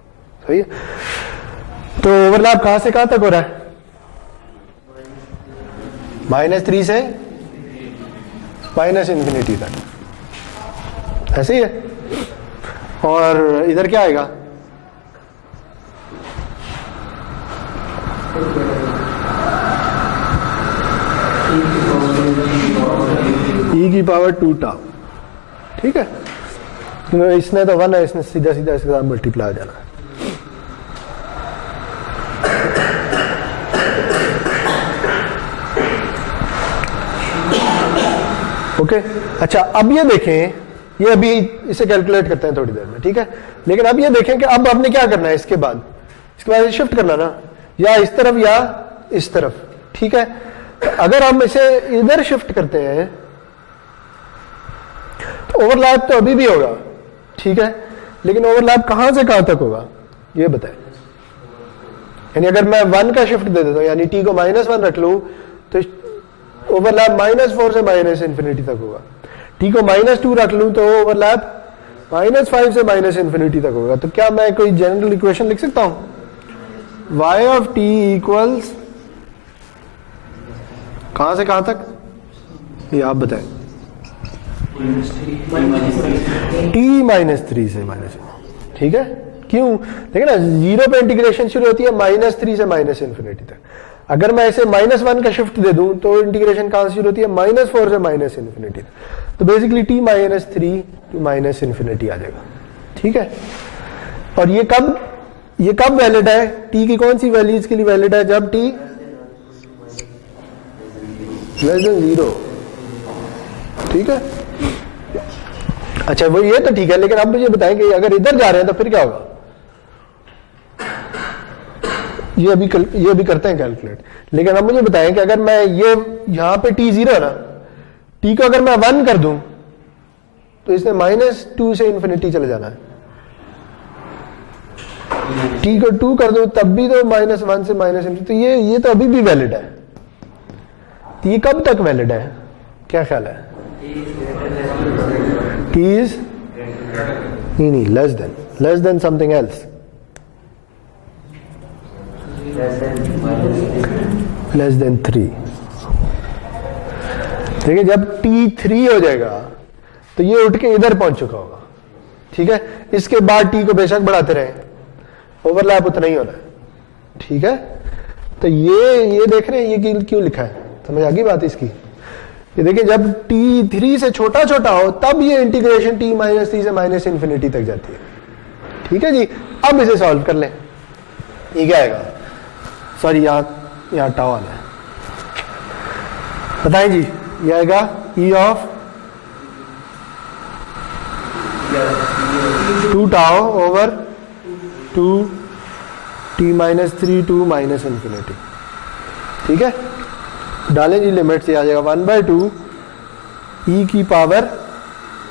सही है, तो ओवरलैप कहां से कहां तक हो रहा है? -3 से -इन्फिनिटी तक। ऐसे ही है। और इधर क्या आएगा? e की पावर 2 टाउ, ठीक है, क्योंकि इसने तो 1 है, इसने सीधा सीधा इसके साथ मल्टीप्लाई हो जाना है। ओके अच्छा, अब ये देखें, ये अभी इसे कैलकुलेट करते हैं थोड़ी देर में, ठीक है, लेकिन अब ये देखें कि अब आपने क्या करना है इसके बाद शिफ्ट करना ना, या इस तरफ या इस तरफ, ठीक है। तो अगर हम इसे इधर शिफ्ट करते हैं तो ओवरलैप तो अभी भी होगा, ठीक है, लेकिन ओवरलैप कहां से कहां तक होगा ये बताएं। यानी अगर मैं 1 का शिफ्ट दे देता हूं, यानी t को -1 रख लूं, तो ओवरलैप -4 से -इंफिनिटी तक होगा। t को -2 रख लूं तो ओवरलैप -5 से -इंफिनिटी तक होगा। तो क्या मैं कोई जनरल इक्वेशन लिख सकता हूं, y ऑफ t इक्वल्स कहां से कहां तक, ये आप बताएं। t -3 से -, ठीक है, क्यों, देखिए ना, 0 पे इंटीग्रेशन शुरू होती है -3 से -इंफिनिटी तक। अगर मैं इसे -1 का शिफ्ट दे दूं तो इंटीग्रेशन कहां से शुरू होती है, -4 से -इंफिनिटी तक। तो बेसिकली t -3 टू -इंफिनिटी आ जाएगा, ठीक है। और ये कब वैलिड है, t की कौन सी वैल्यूज के लिए वैलिड है, जब t <0, ठीक है। अच्छा वो ये तो ठीक है, लेकिन अब मुझे बताएं कि अगर इधर जा रहे हैं तो फिर क्या होगा, ये अभी करते हैं कैलकुलेट। लेकिन अब मुझे बताएं कि अगर मैं ये यहां पे t0 है ना, t को अगर मैं 1 कर दूं तो इसने -2 से इंफिनिटी चले जाना है, t को 2 कर दूं तब भी तो -1 से -इंफिनिटी, तो ये तो अभी भी वैलिड है। तो ये कब तक वैलिड है, क्या ख्याल है, t इज नहीं less than something else, less than 3। देखिए जब t3 हो जाएगा तो ये उठ के इधर पहुंच चुका होगा, ठीक है। इसके बाद t को बेशक बढ़ाते रहे, ओवरलैप उतना ही होना है, ठीक है। तो ये देख रहे हैं, ये क्यों लिखा है, समझ आ गई बात इसकी। ये देखिए जब t3 से छोटा छोटा हो तब ये इंटीग्रेशन t -3 से -इंफिनिटी तक जाती है, ठीक है जी। अब इसे सॉल्व कर लें, ये क्या आएगा, सॉरी यहाँ टाउ आना है, बताएं जी, ये आएगा e of 2 tau over 2 t -3 to -infinity, ठीक है। डालें जी लिमिट से, आ जाएगा 1/2 e की पावर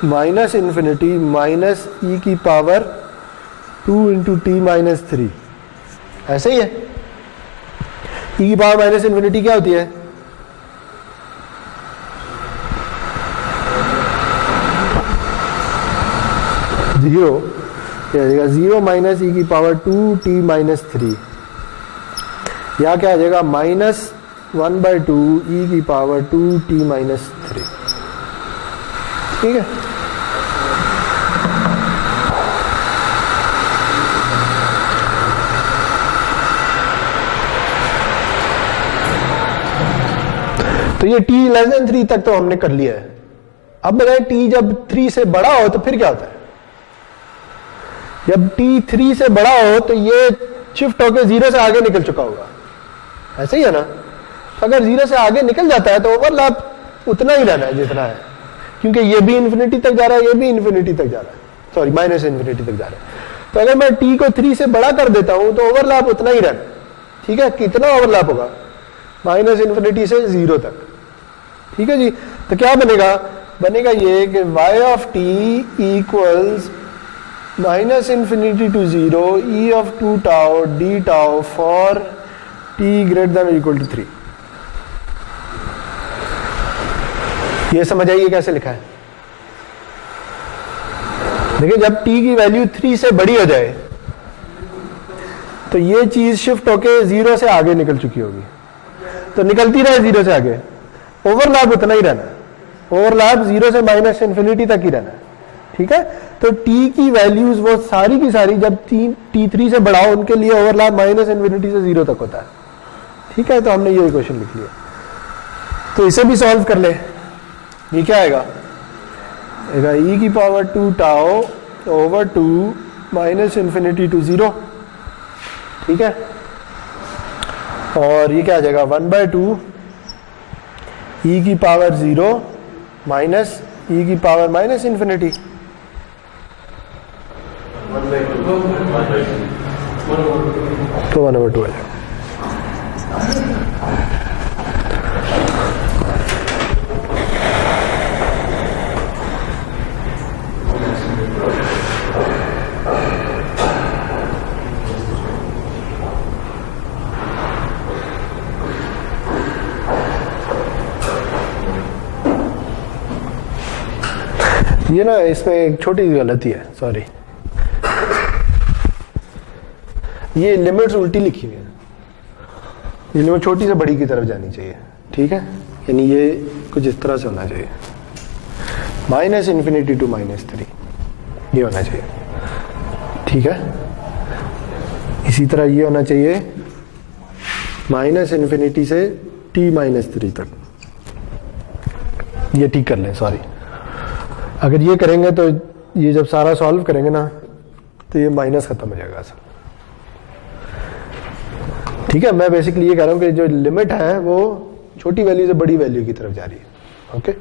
-इंफिनिटी माइनस e की पावर 2 इंटू t -3, ऐसे ही है। e की पावर -इंफिनिटी क्या होती है, जीरो, 0 माइनस e की पावर 2t -3, या क्या आ जाएगा -1/2 e की पावर 2t -3, ठीक है। तो ये t <3 तक तो हमने कर लिया है। अब बताएं t जब 3 से बड़ा हो तो फिर क्या होता है, जब t 3 से बड़ा हो तो ये शिफ्ट होकर 0 से आगे निकल चुका होगा, ऐसे ही है ना। तो अगर 0 से आगे निकल जाता है तो ओवरलैप उतना ही रहना है जितना है, क्योंकि ये भी इंफिनिटी तक जा रहा है, ये भी इंफिनिटी तक जा रहा है, सॉरी -इंफिनिटी तक जा रहा है। तो अगर मैं t को 3 से बड़ा कर देता हूं तो ओवरलैप उतना ही रहना, ठीक है। कितना ओवरलैप होगा, -इंफिनिटी से 0 तक, ठीक है जी। तो क्या बनेगा ये कि y of t equals -infinity to 0 e of 2 tau d tau for t greater than equal to 3। ये समझ आइए कैसे लिखा है। देखिए जब t की वैल्यू 3 से बड़ी हो जाए तो ये चीज शिफ्ट होके 0 से आगे निकल चुकी होगी, तो निकलती रहे 0 से आगे, ओवरलैप उतना ही रहना है, ओवरलैप 0 से -इंफिनिटी तक ही रहना है, ठीक है। तो t की वैल्यूज वो सारी की सारी जब t3 से बड़ा हो उनके लिए ओवरलैप -इंफिनिटी से 0 तक होता है, ठीक है, तो हमने ये इक्वेशन लिख लिया। तो इसे भी सॉल्व कर ले। ये क्या आएगा, e की power 2 tau over 2 minus infinity to 0, ठीक है। और ये क्या आ जाएगा 1/2 e की पावर 0 माइनस e की पावर माइनस इन्फिनिटी, तो 1/2 आ जाएगा। ये ना इसमें एक छोटी सी गलती है, सॉरी, ये लिमिट्स उल्टी लिखी हुई है। ये लिमिट छोटी से बड़ी की तरफ जानी चाहिए, ठीक है। यानी ये कुछ इस तरह से होना चाहिए, माइनस इन्फिनिटी टू -3, ये होना चाहिए, ठीक है। इसी तरह ये होना चाहिए माइनस इन्फिनिटी से t-3 तक। ये ठीक कर लें, सॉरी। अगर ये करेंगे तो ये जब सारा सॉल्व करेंगे ना तो ये माइनस खत्म हो जाएगा सब, ठीक है। मैं बेसिकली ये कह रहा हूं कि जो लिमिट है वो छोटी वैल्यू से बड़ी वैल्यू की तरफ जा रही है, ओके।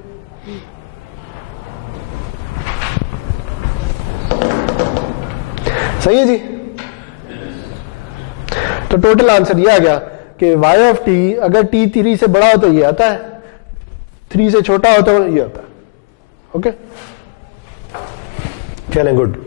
सही है जी। तो टोटल आंसर ये आ गया कि y ऑफ t अगर t 3 से बड़ा हो तो ये आता है, 3 से छोटा हो तो ये आता है, ओके। चलें, गुड।